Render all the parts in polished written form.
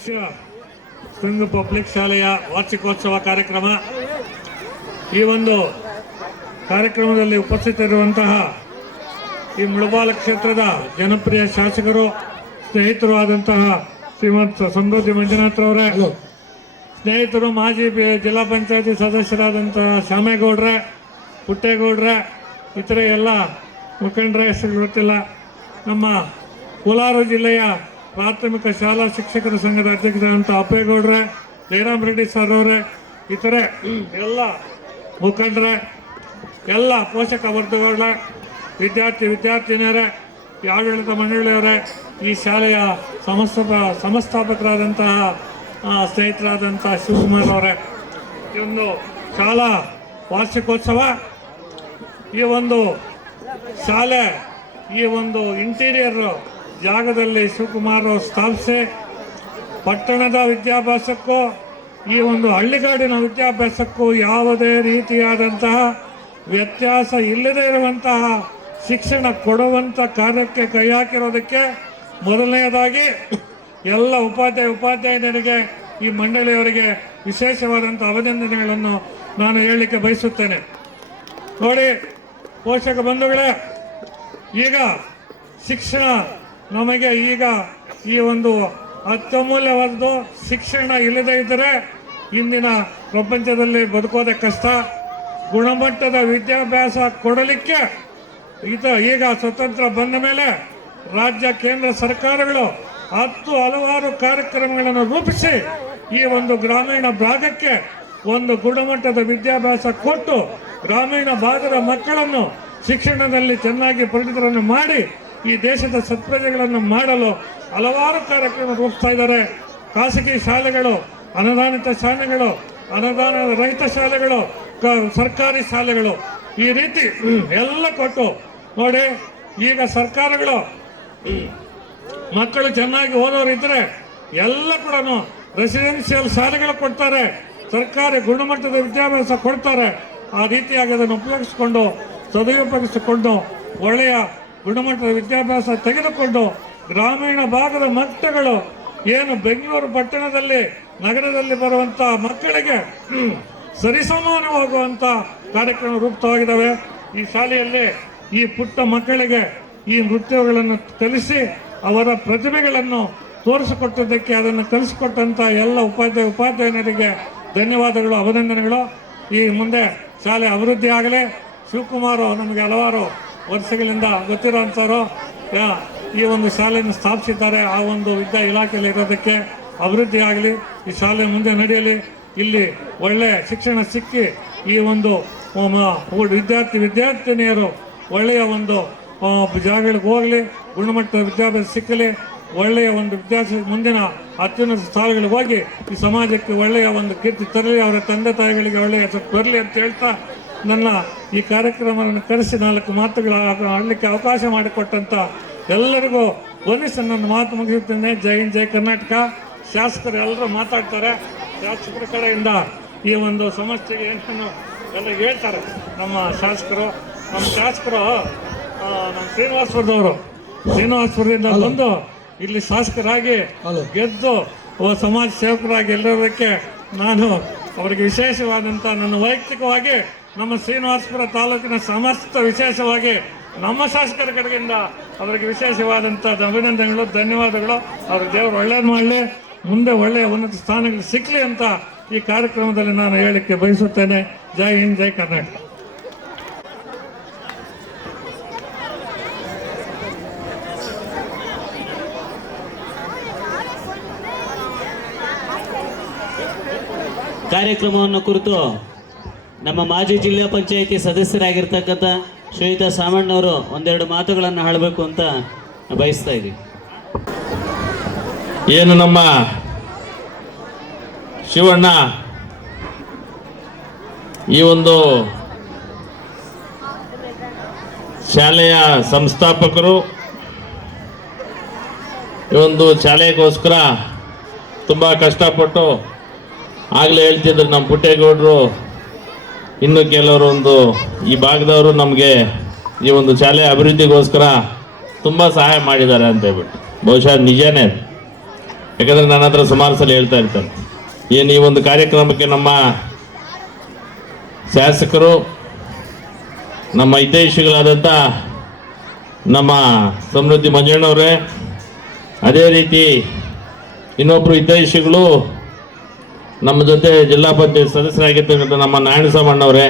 ಆದರ್ಶ ಸಂಘ ಪಬ್ಲಿಕ್ ಶಾಲೆಯ ವಾರ್ಷಿಕೋತ್ಸವ ಕಾರ್ಯಕ್ರಮ. ಈ ಒಂದು ಕಾರ್ಯಕ್ರಮದಲ್ಲಿ ಉಪಸ್ಥಿತರಿರುವಂತಹ ಈ ಮುಳಬಾಲ ಕ್ಷೇತ್ರದ ಜನಪ್ರಿಯ ಶಾಸಕರು, ಸ್ನೇಹಿತರು ಆದಂತಹ ಶ್ರೀಮಂತ ಸಮೃದ್ಧಿ ಮಂಜುನಾಥ್ರವರೇ, ಸ್ನೇಹಿತರು ಮಾಜಿ ಜಿಲ್ಲಾ ಪಂಚಾಯತಿ ಸದಸ್ಯರಾದಂತಹ ಶ್ಯಾಮೇಗೌಡ್ರೆ, ಪುಟ್ಟೇಗೌಡ್ರೆ, ಇತರೆ ಎಲ್ಲ ಮುಖಂಡರ ಹೆಸರು ಗೊತ್ತಿಲ್ಲ. ನಮ್ಮ ಕೋಲಾರ ಜಿಲ್ಲೆಯ ಪ್ರಾಥಮಿಕ ಶಾಲಾ ಶಿಕ್ಷಕರ ಸಂಘದ ಅಧ್ಯಕ್ಷರಾದಂಥ ಅಪ್ಪೇಗೌಡ್ರೆ, ಜಯರಾಮ್ ರೆಡ್ಡಿ ಸರ್ ಅವರೇ, ಇತರೆ ಎಲ್ಲ ಮುಖಂಡರೇ, ಎಲ್ಲ ಪೋಷಕ ವರ್ಗಗಳ ವಿದ್ಯಾರ್ಥಿನಿಯರೇ, ಈ ಆಡಳಿತ ಮಂಡಳಿಯವರೇ, ಈ ಶಾಲೆಯ ಸಂಸ್ಥಾಪಕರಾದಂತಹ ಸ್ನೇಹಿತರಾದಂಥ ಶಿವಕುಮಾರ್ ಅವರೇ, ಈ ಒಂದು ಶಾಲಾ ವಾರ್ಷಿಕೋತ್ಸವ, ಈ ಒಂದು ಶಾಲೆ ಈ ಒಂದು ಇಂಟೀರಿಯರ್ ಜಾಗದಲ್ಲಿ ಶಿವಕುಮಾರ್ ಅವರು ಸ್ಥಾಪಿಸಿ ಪಟ್ಟಣದ ವಿದ್ಯಾಭ್ಯಾಸಕ್ಕೂ ಈ ಒಂದು ಹಳ್ಳಿಗಾಡಿನ ವಿದ್ಯಾಭ್ಯಾಸಕ್ಕೂ ಯಾವುದೇ ರೀತಿಯಾದಂತಹ ವ್ಯತ್ಯಾಸ ಇಲ್ಲದೇ ಇರುವಂತಹ ಶಿಕ್ಷಣ ಕೊಡುವಂಥ ಕಾರ್ಯಕ್ಕೆ ಕೈ ಹಾಕಿರೋದಕ್ಕೆ ಮೊದಲನೆಯದಾಗಿ ಎಲ್ಲ ಉಪಾಧ್ಯಾಯರಿಗೆ ಈ ಮಂಡಳಿಯವರಿಗೆ ವಿಶೇಷವಾದಂಥ ಅಭಿನಂದನೆಗಳನ್ನು ನಾನು ಹೇಳಲಿಕ್ಕೆ ಬಯಸುತ್ತೇನೆ. ನೋಡಿ ಪೋಷಕ ಬಂಧುಗಳೇ, ಈಗ ಶಿಕ್ಷಣ ನಮಗೆ ಈಗ ಈ ಒಂದು ಅತ್ಯಮೂಲ್ಯವಾದ್ದು. ಶಿಕ್ಷಣ ಇಲ್ಲದೇ ಇದ್ದರೆ ಇಂದಿನ ಪ್ರಪಂಚದಲ್ಲಿ ಬದುಕೋದೇ ಕಷ್ಟ. ಗುಣಮಟ್ಟದ ವಿದ್ಯಾಭ್ಯಾಸ ಕೊಡಲಿಕ್ಕೆ ಈಗ ಸ್ವತಂತ್ರ ಬಂದ ಮೇಲೆ ರಾಜ್ಯ ಕೇಂದ್ರ ಸರ್ಕಾರಗಳು ಹಲವಾರು ಕಾರ್ಯಕ್ರಮಗಳನ್ನು ರೂಪಿಸಿ ಈ ಒಂದು ಗ್ರಾಮೀಣ ಭಾಗಕ್ಕೆ ಒಂದು ಗುಣಮಟ್ಟದ ವಿದ್ಯಾಭ್ಯಾಸ ಕೊಟ್ಟು ಗ್ರಾಮೀಣ ಭಾಗದ ಮಕ್ಕಳನ್ನು ಶಿಕ್ಷಣದಲ್ಲಿ ಚೆನ್ನಾಗಿ ಪರಿಣಿತರನ್ನು ಮಾಡಿ ಈ ದೇಶದ ಸತ್ಪ್ರಜೆಗಳನ್ನು ಮಾಡಲು ಹಲವಾರು ಕಾರ್ಯಕ್ರಮ ರೂಪಿಸ್ತಾ ಇದ್ದಾರೆ. ಖಾಸಗಿ ಶಾಲೆಗಳು, ಅನುದಾನಿತ ಶಾಲೆಗಳು, ಅನುದಾನ ರಹಿತ ಶಾಲೆಗಳು, ಸರ್ಕಾರಿ ಶಾಲೆಗಳು, ಈ ರೀತಿ ಎಲ್ಲ ಕೊಟ್ಟು ನೋಡಿ ಈಗ ಸರ್ಕಾರಗಳು ಮಕ್ಕಳು ಚೆನ್ನಾಗಿ ಓದೋರು ಇದ್ದರೆ ಎಲ್ಲ ಕೂಡ ರೆಸಿಡೆನ್ಷಿಯಲ್ ಶಾಲೆಗಳು ಕೊಡ್ತಾರೆ, ಸರ್ಕಾರಿ ಗುಣಮಟ್ಟದ ವಿದ್ಯಾಭ್ಯಾಸ ಕೊಡ್ತಾರೆ. ಆ ರೀತಿಯಾಗಿ ಅದನ್ನು ಸದುಪಯೋಗಿಸಿಕೊಂಡು ಒಳ್ಳೆಯ ಗುಣಮಟ್ಟದ ವಿದ್ಯಾಭ್ಯಾಸ ತೆಗೆದುಕೊಂಡು ಗ್ರಾಮೀಣ ಭಾಗದ ಮಕ್ಕಳು ಏನು ಬೆಂಗಳೂರು ಪಟ್ಟಣದಲ್ಲಿ ನಗರದಲ್ಲಿ ಬರುವಂಥ ಮಕ್ಕಳಿಗೆ ಸರಿಸಮಾನವಾಗುವಂಥ ಕಾರ್ಯಕ್ರಮ ರೂಪಿತವಾಗಿದ್ದಾವೆ. ಈ ಶಾಲೆಯಲ್ಲಿ ಈ ಪುಟ್ಟ ಮಕ್ಕಳಿಗೆ ಈ ನೃತ್ಯಗಳನ್ನು ಕಲಿಸಿ ಅವರ ಪ್ರತಿಭೆಗಳನ್ನು ತೋರಿಸಿಕೊಟ್ಟದ್ದಕ್ಕೆ ಅದನ್ನು ಕಲಿಸಿಕೊಟ್ಟಂಥ ಎಲ್ಲ ಉಪಾಧ್ಯಾಯರಿಗೆ ಧನ್ಯವಾದಗಳು, ಅಭಿನಂದನೆಗಳು. ಈ ಮುಂದೆ ಶಾಲೆ ಅಭಿವೃದ್ಧಿ ಆಗಲಿ. ಶಿವಕುಮಾರ್ ನಮಗೆ ಹಲವಾರು ವರ್ಷಗಳಿಂದ ಗೊತ್ತಿರೋಂಥವ್ರು ಈ ಒಂದು ಶಾಲೆಯನ್ನು ಸ್ಥಾಪಿಸಿದ್ದಾರೆ. ಆ ಒಂದು ವಿದ್ಯಾ ಇಲಾಖೆಯಲ್ಲಿ ಇರೋದಕ್ಕೆ ಅಭಿವೃದ್ಧಿ ಆಗಲಿ, ಈ ಶಾಲೆ ಮುಂದೆ ನಡೆಯಲಿ, ಇಲ್ಲಿ ಒಳ್ಳೆಯ ಶಿಕ್ಷಣ ಸಿಕ್ಕಿ ಈ ಒಂದು ವಿದ್ಯಾರ್ಥಿನಿಯರು ಒಳ್ಳೆಯ ಒಂದು ಜಾಗಗಳಿಗೆ ಹೋಗಲಿ, ಗುಣಮಟ್ಟದ ವಿದ್ಯಾಭ್ಯಾಸ ಸಿಕ್ಕಲಿ, ಒಳ್ಳೆಯ ಒಂದು ಮುಂದಿನ ಅತ್ಯುನ್ನತ ಸ್ಥಾನಗಳಿಗೆ ಹೋಗಿ ಈ ಸಮಾಜಕ್ಕೆ ಒಳ್ಳೆಯ ಒಂದು ಕೀರ್ತಿ ತರಲಿ, ಅವರ ತಂದೆ ತಾಯಿಗಳಿಗೆ ಒಳ್ಳೆಯ ಹೆಸರು ಬರಲಿ ಅಂತ ಹೇಳ್ತಾ ನನ್ನ ಈ ಕಾರ್ಯಕ್ರಮವನ್ನು ಕರೆಸಿ 4 ಮಾತುಗಳು ಆಡಲಿಕ್ಕೆ ಅವಕಾಶ ಮಾಡಿಕೊಟ್ಟಂಥ ಎಲ್ಲರಿಗೂ ವಂದಿಸಿ ನನ್ನ ಮಾತು ಮುಗಿಸುತ್ತೇನೆ. ಜೈ ಹಿಂದ್, ಜೈ ಕರ್ನಾಟಕ. ಶಾಸಕರು ಎಲ್ಲರೂ ಮಾತಾಡ್ತಾರೆ. ಶಾಸಕರ ಕಡೆಯಿಂದ ಈ ಒಂದು ಸಮಸ್ಯೆಗೆ ಏನನ್ನು ಎಲ್ಲ ಹೇಳ್ತಾರೆ ನಮ್ಮ ಶಾಸಕರು. ನಮ್ಮ ಶ್ರೀನಿವಾಸಪುರದಿಂದ ಬಂದು ಇಲ್ಲಿ ಶಾಸಕರಾಗಿ ಗೆದ್ದು ಸಮಾಜ ಸೇವಕರಾಗಿ ಎಲ್ಲರೋದಕ್ಕೆ ನಾನು ಅವರಿಗೆ ವಿಶೇಷವಾದಂಥ ನನ್ನ ವೈಯಕ್ತಿಕವಾಗಿ ನಮ್ಮ ಶ್ರೀನಿವಾಸಪುರ ತಾಲೂಕಿನ ಸಮಸ್ತ ವಿಶೇಷವಾಗಿ ನಮ್ಮ ಶಾಸಕರ ಕಡೆಯಿಂದ ಅವರಿಗೆ ವಿಶೇಷವಾದಂಥ ಅಭಿನಂದನೆಗಳು, ಧನ್ಯವಾದಗಳು. ಅವ್ರಿಗೆ ದೇವರು ಒಳ್ಳೇದು ಮಾಡಲಿ, ಮುಂದೆ ಒಳ್ಳೆಯ ಉನ್ನತ ಸ್ಥಾನಗಳು ಸಿಕ್ಕಲಿ ಅಂತ ಈ ಕಾರ್ಯಕ್ರಮದಲ್ಲಿ ನಾನು ಹೇಳಲಿಕ್ಕೆ ಬಯಸುತ್ತೇನೆ. ಜೈ ಹಿಂದ್, ಜೈ ಕರ್ನಾಟಕ. ಕಾರ್ಯಕ್ರಮವನ್ನು ಕುರಿತು ನಮ್ಮ ಮಾಜಿ ಜಿಲ್ಲಾ ಪಂಚಾಯಿತಿ ಸದಸ್ಯರಾಗಿರ್ತಕ್ಕಂಥ ಶ್ವೇತಾ ಸಾಮಣ್ಣವರು ಒಂದೆರಡು ಮಾತುಗಳನ್ನು ಹೇಳಬೇಕು ಅಂತ ಬಯಸ್ತಾ ಇದ್ದೀವಿ. ಏನು ನಮ್ಮ ಶಿವಣ್ಣ ಈ ಒಂದು ಶಾಲೆಯ ಸಂಸ್ಥಾಪಕರು, ಈ ಒಂದು ಶಾಲೆಗೋಸ್ಕರ ತುಂಬ ಕಷ್ಟಪಟ್ಟು ಆಗಲೇ ಹೇಳ್ತಿದ್ರು ನಮ್ಮ ಪುಟ್ಟೇಗೌಡರು, ಇನ್ನು ಕೆಲವರು ಈ ಭಾಗದವರು ನಮಗೆ ಈ ಒಂದು ಶಾಲೆ ಅಭಿವೃದ್ಧಿಗೋಸ್ಕರ ತುಂಬ ಸಹಾಯ ಮಾಡಿದ್ದಾರೆ ಅಂತ ಹೇಳ್ಬಿಟ್ಟು. ಬಹುಶಃ ನಿಜನೇ. ಯಾಕಂದರೆ ನನ್ನ ಹತ್ರ ಸುಮಾರು ಸಲ ಹೇಳ್ತಾ ಇರ್ತಾರೆ, ಏನು ಈ ಒಂದು ಕಾರ್ಯಕ್ರಮಕ್ಕೆ ನಮ್ಮ ಶಾಸಕರು, ನಮ್ಮ ಹಿತೈಷಿಗಳಾದಂಥ ನಮ್ಮ ಸಮೃದ್ಧಿ ಮಂಜಣ್ಣವರೇ, ಅದೇ ರೀತಿ ಇನ್ನೊಬ್ಬರು ಹಿತೈಷಿಗಳು ನಮ್ಮ ಜೊತೆ ಜಿಲ್ಲಾ ಪಂಚಾಯತ್ ಸದಸ್ಯರಾಗಿರ್ತಕ್ಕಂಥ ನಮ್ಮ ನಾರಾಯಣಸ್ವಾಮಣ್ಣವರೇ,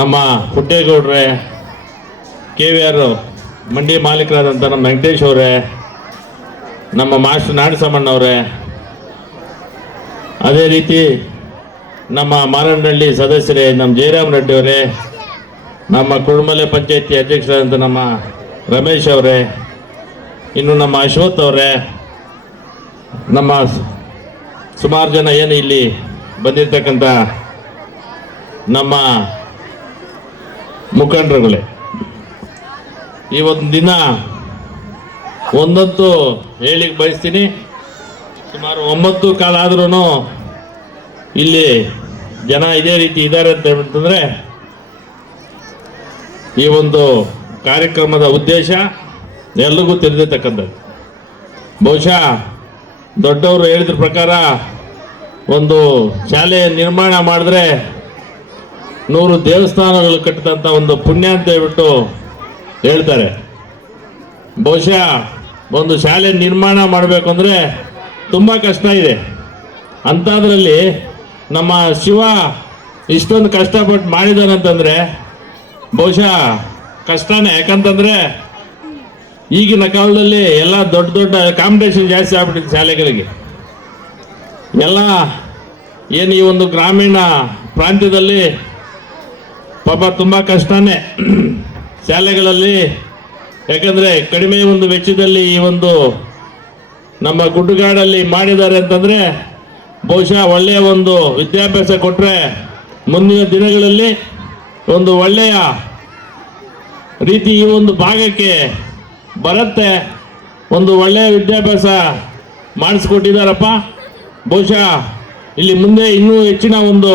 ನಮ್ಮ ಪುಟ್ಟೇಗೌಡ್ರೆ, KVR ಮಂಡಿ ಮಾಲೀಕರಾದಂಥ ನಮ್ಮ ವೆಂಕಟೇಶ್ ಅವರೇ, ನಮ್ಮ ಮಾಸ್ಟರ್ ನಾರಾಯಣಸ್ವಾಮಣ್ಣವರೇ, ಅದೇ ರೀತಿ ನಮ್ಮ ಮಾರನಹಳ್ಳಿ ಸದಸ್ಯರೇ, ನಮ್ಮ ಜಯರಾಮ್ ರೆಡ್ಡಿ ಅವರೇ, ನಮ್ಮ ಕುರುಮಲೆ ಪಂಚಾಯತಿ ಅಧ್ಯಕ್ಷರಾದಂಥ ನಮ್ಮ ರಮೇಶ್ ಅವರೇ, ಇನ್ನು ನಮ್ಮ ಅಶ್ವಥ್ ಅವರೇ, ನಮ್ಮ ಸುಮಾರು ಜನ ಏನು ಇಲ್ಲಿ ಬಂದಿರತಕ್ಕಂಥ ನಮ್ಮ ಮುಖಂಡರುಗಳೇ, ಈ ಒಂದು ದಿನ ಒಂದಂತೂ ಹೇಳಿಕ್ಕೆ ಬಯಸ್ತೀನಿ, ಸುಮಾರು 9 ಕಾಲ ಆದ್ರೂ ಇಲ್ಲಿ ಜನ ಇದೇ ರೀತಿ ಇದ್ದಾರೆ ಅಂತ ಹೇಳ್ಬಿಟ್ಟಂದ್ರೆ ಈ ಒಂದು ಕಾರ್ಯಕ್ರಮದ ಉದ್ದೇಶ ಎಲ್ರಿಗೂ ತಿಳಿದಿರ್ತಕ್ಕಂಥದ್ದು. ಬಹುಶಃ ದೊಡ್ಡವರು ಹೇಳಿದ ಪ್ರಕಾರ ಒಂದು ಶಾಲೆ ನಿರ್ಮಾಣ ಮಾಡಿದ್ರೆ 100 ದೇವಸ್ಥಾನಗಳು ಕಟ್ಟಿದಂಥ ಒಂದು ಪುಣ್ಯ ಅಂತ ಹೇಳ್ಬಿಟ್ಟು ಹೇಳ್ತಾರೆ. ಬಹುಶಃ ಒಂದು ಶಾಲೆ ನಿರ್ಮಾಣ ಮಾಡಬೇಕು ಅಂದರೆ ತುಂಬ ಕಷ್ಟ ಇದೆ. ಅಂಥದ್ರಲ್ಲಿ ನಮ್ಮ ಶಿವ ಇಷ್ಟೊಂದು ಕಷ್ಟಪಟ್ಟು ಮಾಡಿದ್ದಾನೆ ಅಂತಂದರೆ ಬಹುಶಃ ಕಷ್ಟನೇ. ಯಾಕಂತಂದರೆ ಈಗಿನ ಕಾಲದಲ್ಲಿ ಎಲ್ಲ ದೊಡ್ಡ ದೊಡ್ಡ ಕಾಂಪಿಟೇಷನ್ ಜಾಸ್ತಿ ಆಗ್ಬಿಟ್ಟಿದೆ ಶಾಲೆಗಳಿಗೆ. ಎಲ್ಲ ಏನು ಈ ಒಂದು ಗ್ರಾಮೀಣ ಪ್ರಾಂತ್ಯದಲ್ಲಿ ಪಾಪ ತುಂಬ ಕಷ್ಟನೇ ಶಾಲೆಗಳಲ್ಲಿ. ಯಾಕಂದರೆ ಕಡಿಮೆ ಒಂದು ವೆಚ್ಚದಲ್ಲಿ ಈ ಒಂದು ನಮ್ಮ ಗುಡ್ಡಗಾಡಲ್ಲಿ ಮಾಡಿದ್ದಾರೆ ಅಂತಂದರೆ ಬಹುಶಃ ಒಳ್ಳೆಯ ಒಂದು ವಿದ್ಯಾಭ್ಯಾಸ ಕೊಟ್ಟರೆ ಮುಂದಿನ ದಿನಗಳಲ್ಲಿ ಒಂದು ಒಳ್ಳೆಯ ರೀತಿ ಈ ಒಂದು ಭಾಗಕ್ಕೆ ಬರುತ್ತೆ. ಒಂದು ಒಳ್ಳೆಯ ವಿದ್ಯಾಭ್ಯಾಸ ಮಾಡಿಸ್ಕೊಟ್ಟಿದ್ದಾರಪ್ಪ. ಬಹುಶಃ ಇಲ್ಲಿ ಮುಂದೆ ಇನ್ನೂ ಹೆಚ್ಚಿನ ಒಂದು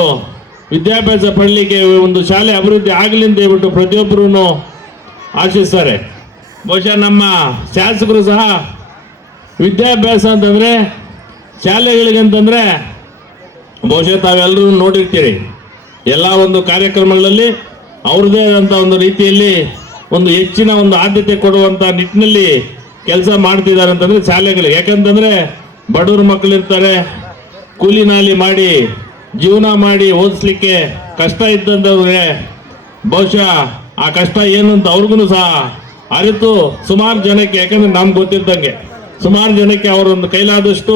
ವಿದ್ಯಾಭ್ಯಾಸ ಪಡಲಿಕ್ಕೆ ಒಂದು ಶಾಲೆ ಅಭಿವೃದ್ಧಿ ಆಗಲಿ ಅಂತ ಹೇಳ್ಬಿಟ್ಟು ಪ್ರತಿಯೊಬ್ಬರೂ ಆಶಿಸ್ತಾರೆ. ಬಹುಶಃ ನಮ್ಮ ಶಾಸಕರು ಸಹ ವಿದ್ಯಾಭ್ಯಾಸ ಅಂತಂದರೆ ಶಾಲೆಗಳಿಗಂತಂದರೆ ಬಹುಶಃ ತಾವೆಲ್ಲರೂ ನೋಡಿರ್ತೀರಿ, ಎಲ್ಲ ಒಂದು ಕಾರ್ಯಕ್ರಮಗಳಲ್ಲಿ ಅವ್ರದ್ದೇ ಆದಂಥ ಒಂದು ರೀತಿಯಲ್ಲಿ ಒಂದು ಹೆಚ್ಚಿನ ಒಂದು ಆದ್ಯತೆ ಕೊಡುವಂಥ ನಿಟ್ಟಿನಲ್ಲಿ ಕೆಲಸ ಮಾಡ್ತಿದ್ದಾರೆ ಅಂತಂದರೆ ಶಾಲೆಗಳಿಗೆ. ಯಾಕಂತಂದರೆ ಬಡವ್ರ ಮಕ್ಕಳಿರ್ತಾರೆ, ಕೂಲಿ ನಾಲಿ ಮಾಡಿ ಜೀವನ ಮಾಡಿ ಓದಿಸ್ಲಿಕ್ಕೆ ಕಷ್ಟ ಇದ್ದಂಥವ್ರಿಗೆ ಬಹುಶಃ ಆ ಕಷ್ಟ ಏನು ಅಂತ ಅವ್ರಿಗೂ ಸಹ ಅರಿತು ಸುಮಾರು ಜನಕ್ಕೆ, ಯಾಕಂದರೆ ನಮ್ಗೆ ಗೊತ್ತಿದ್ದಂಗೆ ಸುಮಾರು ಜನಕ್ಕೆ ಅವರೊಂದು ಕೈಲಾದಷ್ಟು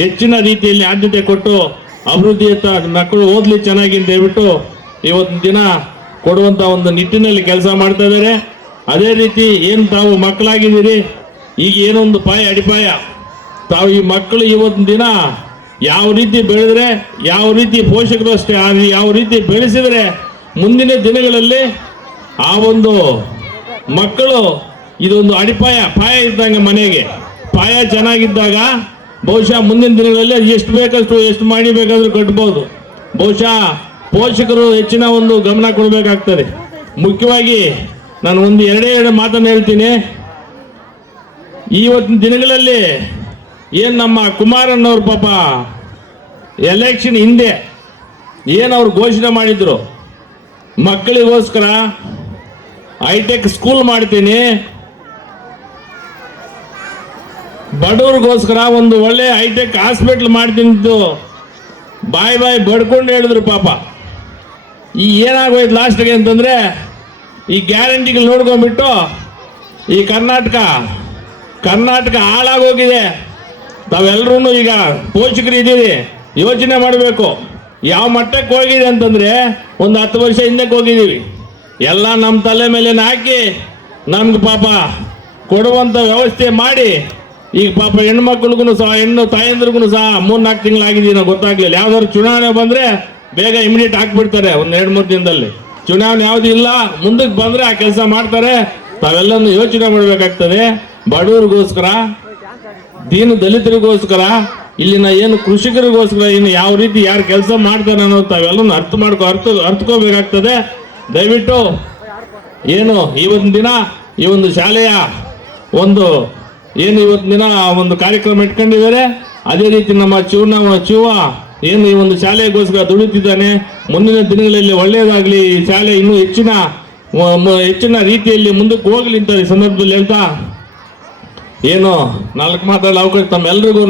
ಹೆಚ್ಚಿನ ರೀತಿಯಲ್ಲಿ ಆದ್ಯತೆ ಕೊಟ್ಟು ಅಭಿವೃದ್ಧಿಯತ್ತ ಮಕ್ಕಳು ಓದಲಿ ಚೆನ್ನಾಗಿ ಅಂತ ಹೇಳ್ಬಿಟ್ಟು ಇವತ್ತಿನ ದಿನ ಕೊಡುವಂಥ ಒಂದು ನಿಟ್ಟಿನಲ್ಲಿ ಕೆಲಸ ಮಾಡ್ತಾ ಇದ್ದಾರೆ. ಅದೇ ರೀತಿ ಏನು ತಾವು ಮಕ್ಕಳಾಗಿದ್ದೀರಿ, ಈಗ ಏನೊಂದು ಅಡಿಪಾಯ ತಾವು ಈ ಮಕ್ಕಳು ಇವತ್ತಿನ ದಿನ ಯಾವ ರೀತಿ ಬೆಳೆದ್ರೆ, ಯಾವ ರೀತಿ ಪೋಷಕರು ಅಷ್ಟೇ ಯಾವ ರೀತಿ ಬೆಳೆಸಿದರೆ ಮುಂದಿನ ದಿನಗಳಲ್ಲಿ ಆ ಒಂದು ಮಕ್ಕಳು ಇದೊಂದು ಪಾಯ ಇದ್ದಂಗೆ ಮನೆಗೆ ಪಾಯ ಚೆನ್ನಾಗಿದ್ದಾಗ ಬಹುಶಃ ಮುಂದಿನ ದಿನಗಳಲ್ಲಿ ಎಷ್ಟು ಬೇಕಷ್ಟು ಎಷ್ಟು ಮಾಡಿ ಬೇಕಾದರೂ ಕಟ್ಬೋದು. ಬಹುಶಃ ಪೋಷಕರು ಹೆಚ್ಚಿನ ಒಂದು ಗಮನ ಕೊಡಬೇಕಾಗ್ತದೆ. ಮುಖ್ಯವಾಗಿ ನಾನು ಒಂದು ಎರಡೇ ಮಾತನ್ನು ಹೇಳ್ತೀನಿ. ಇವತ್ತಿನ ದಿನಗಳಲ್ಲಿ ಏನು ನಮ್ಮ ಕುಮಾರಣ್ಣವ್ರ ಪಾಪ ಎಲೆಕ್ಷನ್ ಹಿಂದೆ ಏನು ಅವ್ರು ಘೋಷಣೆ ಮಾಡಿದ್ರು, ಮಕ್ಕಳಿಗೋಸ್ಕರ ಹೈಟೆಕ್ ಸ್ಕೂಲ್ ಮಾಡ್ತೀನಿ, ಬಡವ್ರಿಗೋಸ್ಕರ ಒಂದು ಒಳ್ಳೆ ಹೈಟೆಕ್ ಹಾಸ್ಪಿಟ್ಲ್ ಮಾಡ್ತೀನಿ ಬಾಯಿ ಬಡ್ಕೊಂಡು ಹೇಳಿದ್ರು. ಪಾಪ ಈ ಏನಾಗೋಯ್ತು ಲಾಸ್ಟ್ಗೆ ಅಂತಂದರೆ ಈ ಗ್ಯಾರಂಟಿಗಳು ನೋಡ್ಕೊಂಡ್ಬಿಟ್ಟು ಈ ಕರ್ನಾಟಕ ಹಾಳಾಗೋಗಿದೆ. ತಾವೆಲ್ಲರೂ ಈಗ ಪೋಷಕರು ಇದ್ದೀರಿ, ಯೋಚನೆ ಮಾಡಬೇಕು ಯಾವ ಮಟ್ಟಕ್ಕೆ ಹೋಗಿದೆ ಅಂತಂದರೆ ಒಂದು 10 ವರ್ಷ ಹಿಂದಕ್ಕೆ ಹೋಗಿದ್ದೀವಿ. ಎಲ್ಲ ನಮ್ಮ ತಲೆ ಮೇಲೆ ಹಾಕಿ ನಮ್ಗೆ ಪಾಪ ಕೊಡುವಂಥ ವ್ಯವಸ್ಥೆ ಮಾಡಿ ಈಗ ಪಾಪ ಹೆಣ್ಮಕ್ಳಿಗೂ ಸಹ ಹೆಣ್ಣು ತಾಯಂದ್ರಿಗೂ ಸಹ 3-4 ತಿಂಗಳಾಗಿದ್ದೀನೋ ಗೊತ್ತಾಗ್ಲಿಲ್ಲ. ಯಾವ್ದಾದ್ರು ಚುನಾವಣೆ ಬಂದರೆ ಬೇಗ ಇಮಿಡಿಯೇಟ್ ಹಾಕ್ಬಿಡ್ತಾರೆ, ಒಂದು 2-3 ದಿನದಲ್ಲಿ. ಚುನಾವಣೆ ಯಾವುದು ಇಲ್ಲ, ಮುಂದಕ್ಕೆ ಬಂದರೆ ಆ ಕೆಲಸ ಮಾಡ್ತಾರೆ. ತಾವೆಲ್ಲನೂ ಯೋಚನೆ ಮಾಡಬೇಕಾಗ್ತದೆ. ಬಡವರಿಗೋಸ್ಕರ, ದಲಿತರಿಗೋಸ್ಕರ, ಇಲ್ಲಿನ ಏನು ಕೃಷಿಕರಿಗೋಸ್ಕರ ಇನ್ನು ಯಾವ ರೀತಿ ಯಾರು ಕೆಲಸ ಮಾಡ್ತಾರೆ ಅನ್ನೋದು ತಾವೆಲ್ಲನೂ ಅರ್ಥಕೋಬೇಕಾಗ್ತದೆ. ದಯವಿಟ್ಟು ಏನು ಇವತ್ತಿನ ದಿನ ಈ ಒಂದು ಶಾಲೆಯ ಒಂದು ಏನು ಇವತ್ತು ದಿನ ಒಂದು ಕಾರ್ಯಕ್ರಮ ಇಟ್ಕೊಂಡಿದ್ದಾರೆ. ಅದೇ ರೀತಿ ನಮ್ಮ ಶಿವ ಏನು ಈ ಒಂದು ಶಾಲೆಗೋಸ್ಕರ ದುಡಿತಿದ್ದಾನೆ. ಮುಂದಿನ ದಿನಗಳಲ್ಲಿ ಒಳ್ಳೆಯದಾಗಲಿ, ಈ ಶಾಲೆ ಇನ್ನೂ ಹೆಚ್ಚಿನ ರೀತಿಯಲ್ಲಿ ಮುಂದಕ್ಕೆ ಹೋಗ್ಲಿ ಅಂತ ಈ ಸಂದರ್ಭದಲ್ಲಿ ಹೇಳ್ತಾ ಏನು 4 ಮಾತಾಡೋ ಅವಕಾಶ ತಮ್ಮೆಲ್ರಿಗೂ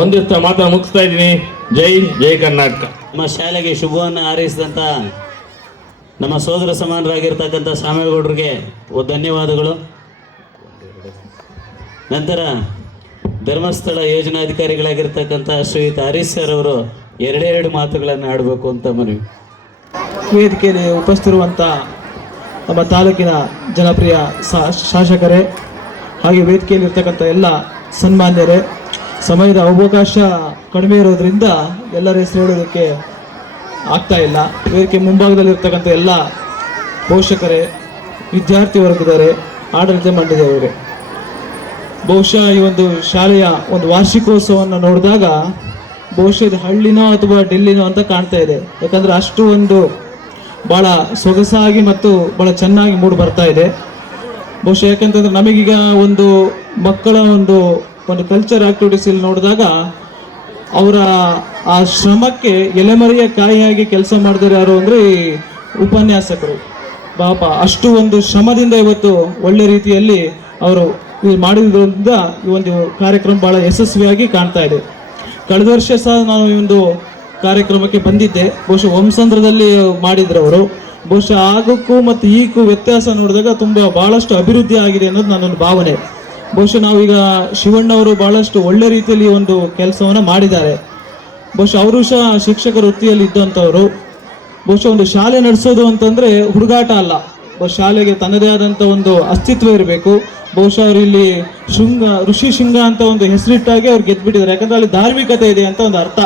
ಒಂದಿಷ್ಟು ಮಾತನ್ನು ಮುಗಿಸ್ತಾ ಇದ್ದೀನಿ. ಜೈ ಕರ್ನಾಟಕ. ನಮ್ಮ ಶಾಲೆಗೆ ಶುಭವನ್ನು ಹಾರೈಸಿದಂಥ ನಮ್ಮ ಸೋದರ ಸಮಾನರಾಗಿರ್ತಕ್ಕಂಥ ಸಾಮೇಗೌಡರಿಗೆ ಧನ್ಯವಾದಗಳು. ನಂತರ ಧರ್ಮಸ್ಥಳ ಯೋಜನಾಧಿಕಾರಿಗಳಾಗಿರ್ತಕ್ಕಂಥ ಶ್ರೀಯುತ ಹರೀಶ್ ಸರ್ ಅವರು 2 ಮಾತುಗಳನ್ನು ಆಡಬೇಕು ಅಂತ ಮನವಿ. ವೇದಿಕೆಯಲ್ಲಿ ಉಪಸ್ಥಿತಿರುವಂಥ ನಮ್ಮ ತಾಲೂಕಿನ ಜನಪ್ರಿಯ ಶಾಸಕರೇ, ಹಾಗೆ ವೇದಿಕೆಯಲ್ಲಿರ್ತಕ್ಕಂಥ ಎಲ್ಲ ಸನ್ಮಾನ್ಯರೇ, ಸಮಯದ ಅವಕಾಶ ಕಡಿಮೆ ಇರೋದ್ರಿಂದ ಎಲ್ಲರ ಹೆಸರು ಹೇಳೋದಕ್ಕೆ ಆಗ್ತಾ ಇಲ್ಲ. ವೇದಿಕೆ ಮುಂಭಾಗದಲ್ಲಿರ್ತಕ್ಕಂಥ ಎಲ್ಲ ಪೋಷಕರೇ, ವಿದ್ಯಾರ್ಥಿ ವರ್ಗದವರೇ, ಆಡಳಿತ ಮಂಡಳಿಯವರೇ, ಬಹುಶಃ ಈ ಒಂದು ಶಾಲೆಯ ಒಂದು ವಾರ್ಷಿಕೋತ್ಸವವನ್ನು ನೋಡಿದಾಗ ಬಹುಶಃ ಇದು ಹಳ್ಳಿನೋ ಅಥವಾ ಡೆಲ್ಲಿನೋ ಅಂತ ಕಾಣ್ತಾ ಇದೆ. ಯಾಕಂದರೆ ಅಷ್ಟು ಒಂದು ಭಾಳ ಸೊಗಸಾಗಿ ಮತ್ತು ಭಾಳ ಚೆನ್ನಾಗಿ ಮೂಡಿ ಬರ್ತಾ ಇದೆ. ಬಹುಶಃ ಯಾಕಂತಂದ್ರೆ ನಮಗೀಗ ಒಂದು ಮಕ್ಕಳ ಒಂದು ಕಲ್ಚರ್ ಆಕ್ಟಿವಿಟೀಸ್ ಇಲ್ಲಿ ನೋಡಿದಾಗ ಅವರ ಆ ಶ್ರಮಕ್ಕೆ ಎಲೆಮರೆಯ ಕಾಯಿಯಾಗಿ ಕೆಲಸ ಮಾಡಿದ್ರೆ ಯಾರು ಅಂದರೆ ಈ ಉಪನ್ಯಾಸಕರು. ಪಾಪ ಅಷ್ಟು ಒಂದು ಶ್ರಮದಿಂದ ಇವತ್ತು ಒಳ್ಳೆ ರೀತಿಯಲ್ಲಿ ಅವರು ಮಾಡಿದ್ರಿಂದ ಈ ಒಂದು ಕಾರ್ಯಕ್ರಮ ಭಾಳ ಯಶಸ್ವಿಯಾಗಿ ಕಾಣ್ತಾ ಇದೆ. ಕಳೆದ ವರ್ಷ ಸಹ ನಾವು ಈ ಒಂದು ಕಾರ್ಯಕ್ರಮಕ್ಕೆ ಬಂದಿದ್ದೆ. ಬಹುಶಃ ವಂಸಂದ್ರದಲ್ಲಿ ಮಾಡಿದ್ರು ಅವರು. ಬಹುಶಃ ಆಗಕ್ಕೂ ಮತ್ತು ಈಗೂ ವ್ಯತ್ಯಾಸ ನೋಡಿದಾಗ ಭಾಳಷ್ಟು ಅಭಿವೃದ್ಧಿ ಆಗಿದೆ ಅನ್ನೋದು ನನ್ನೊಂದು ಭಾವನೆ. ಬಹುಶಃ ನಾವೀಗ ಶಿವಣ್ಣವರು ಭಾಳಷ್ಟು ಒಳ್ಳೆ ರೀತಿಯಲ್ಲಿ ಒಂದು ಕೆಲಸವನ್ನು ಮಾಡಿದ್ದಾರೆ. ಬಹುಶಃ ಅವರು ಸಹ ಶಿಕ್ಷಕ ವೃತ್ತಿಯಲ್ಲಿ ಇದ್ದಂಥವರು. ಬಹುಶಃ ಒಂದು ಶಾಲೆ ನಡೆಸೋದು ಅಂತಂದರೆ ಹುಡುಗಾಟ ಅಲ್ಲ. ಶಾಲೆಗೆ ತನ್ನದೇ ಆದಂಥ ಒಂದು ಅಸ್ತಿತ್ವ ಇರಬೇಕು. ಬಹುಶಃ ಅವರು ಇಲ್ಲಿ ಋಷಿ ಶೃಂಗ ಅಂತ ಒಂದು ಹೆಸರಿಟ್ಟಾಗಿ ಅವ್ರು ಗೆದ್ದುಬಿಟ್ಟಿದ್ದಾರೆ. ಯಾಕಂದರೆ ಅಲ್ಲಿ ಧಾರ್ಮಿಕತೆ ಇದೆ ಅಂತ ಒಂದು ಅರ್ಥ.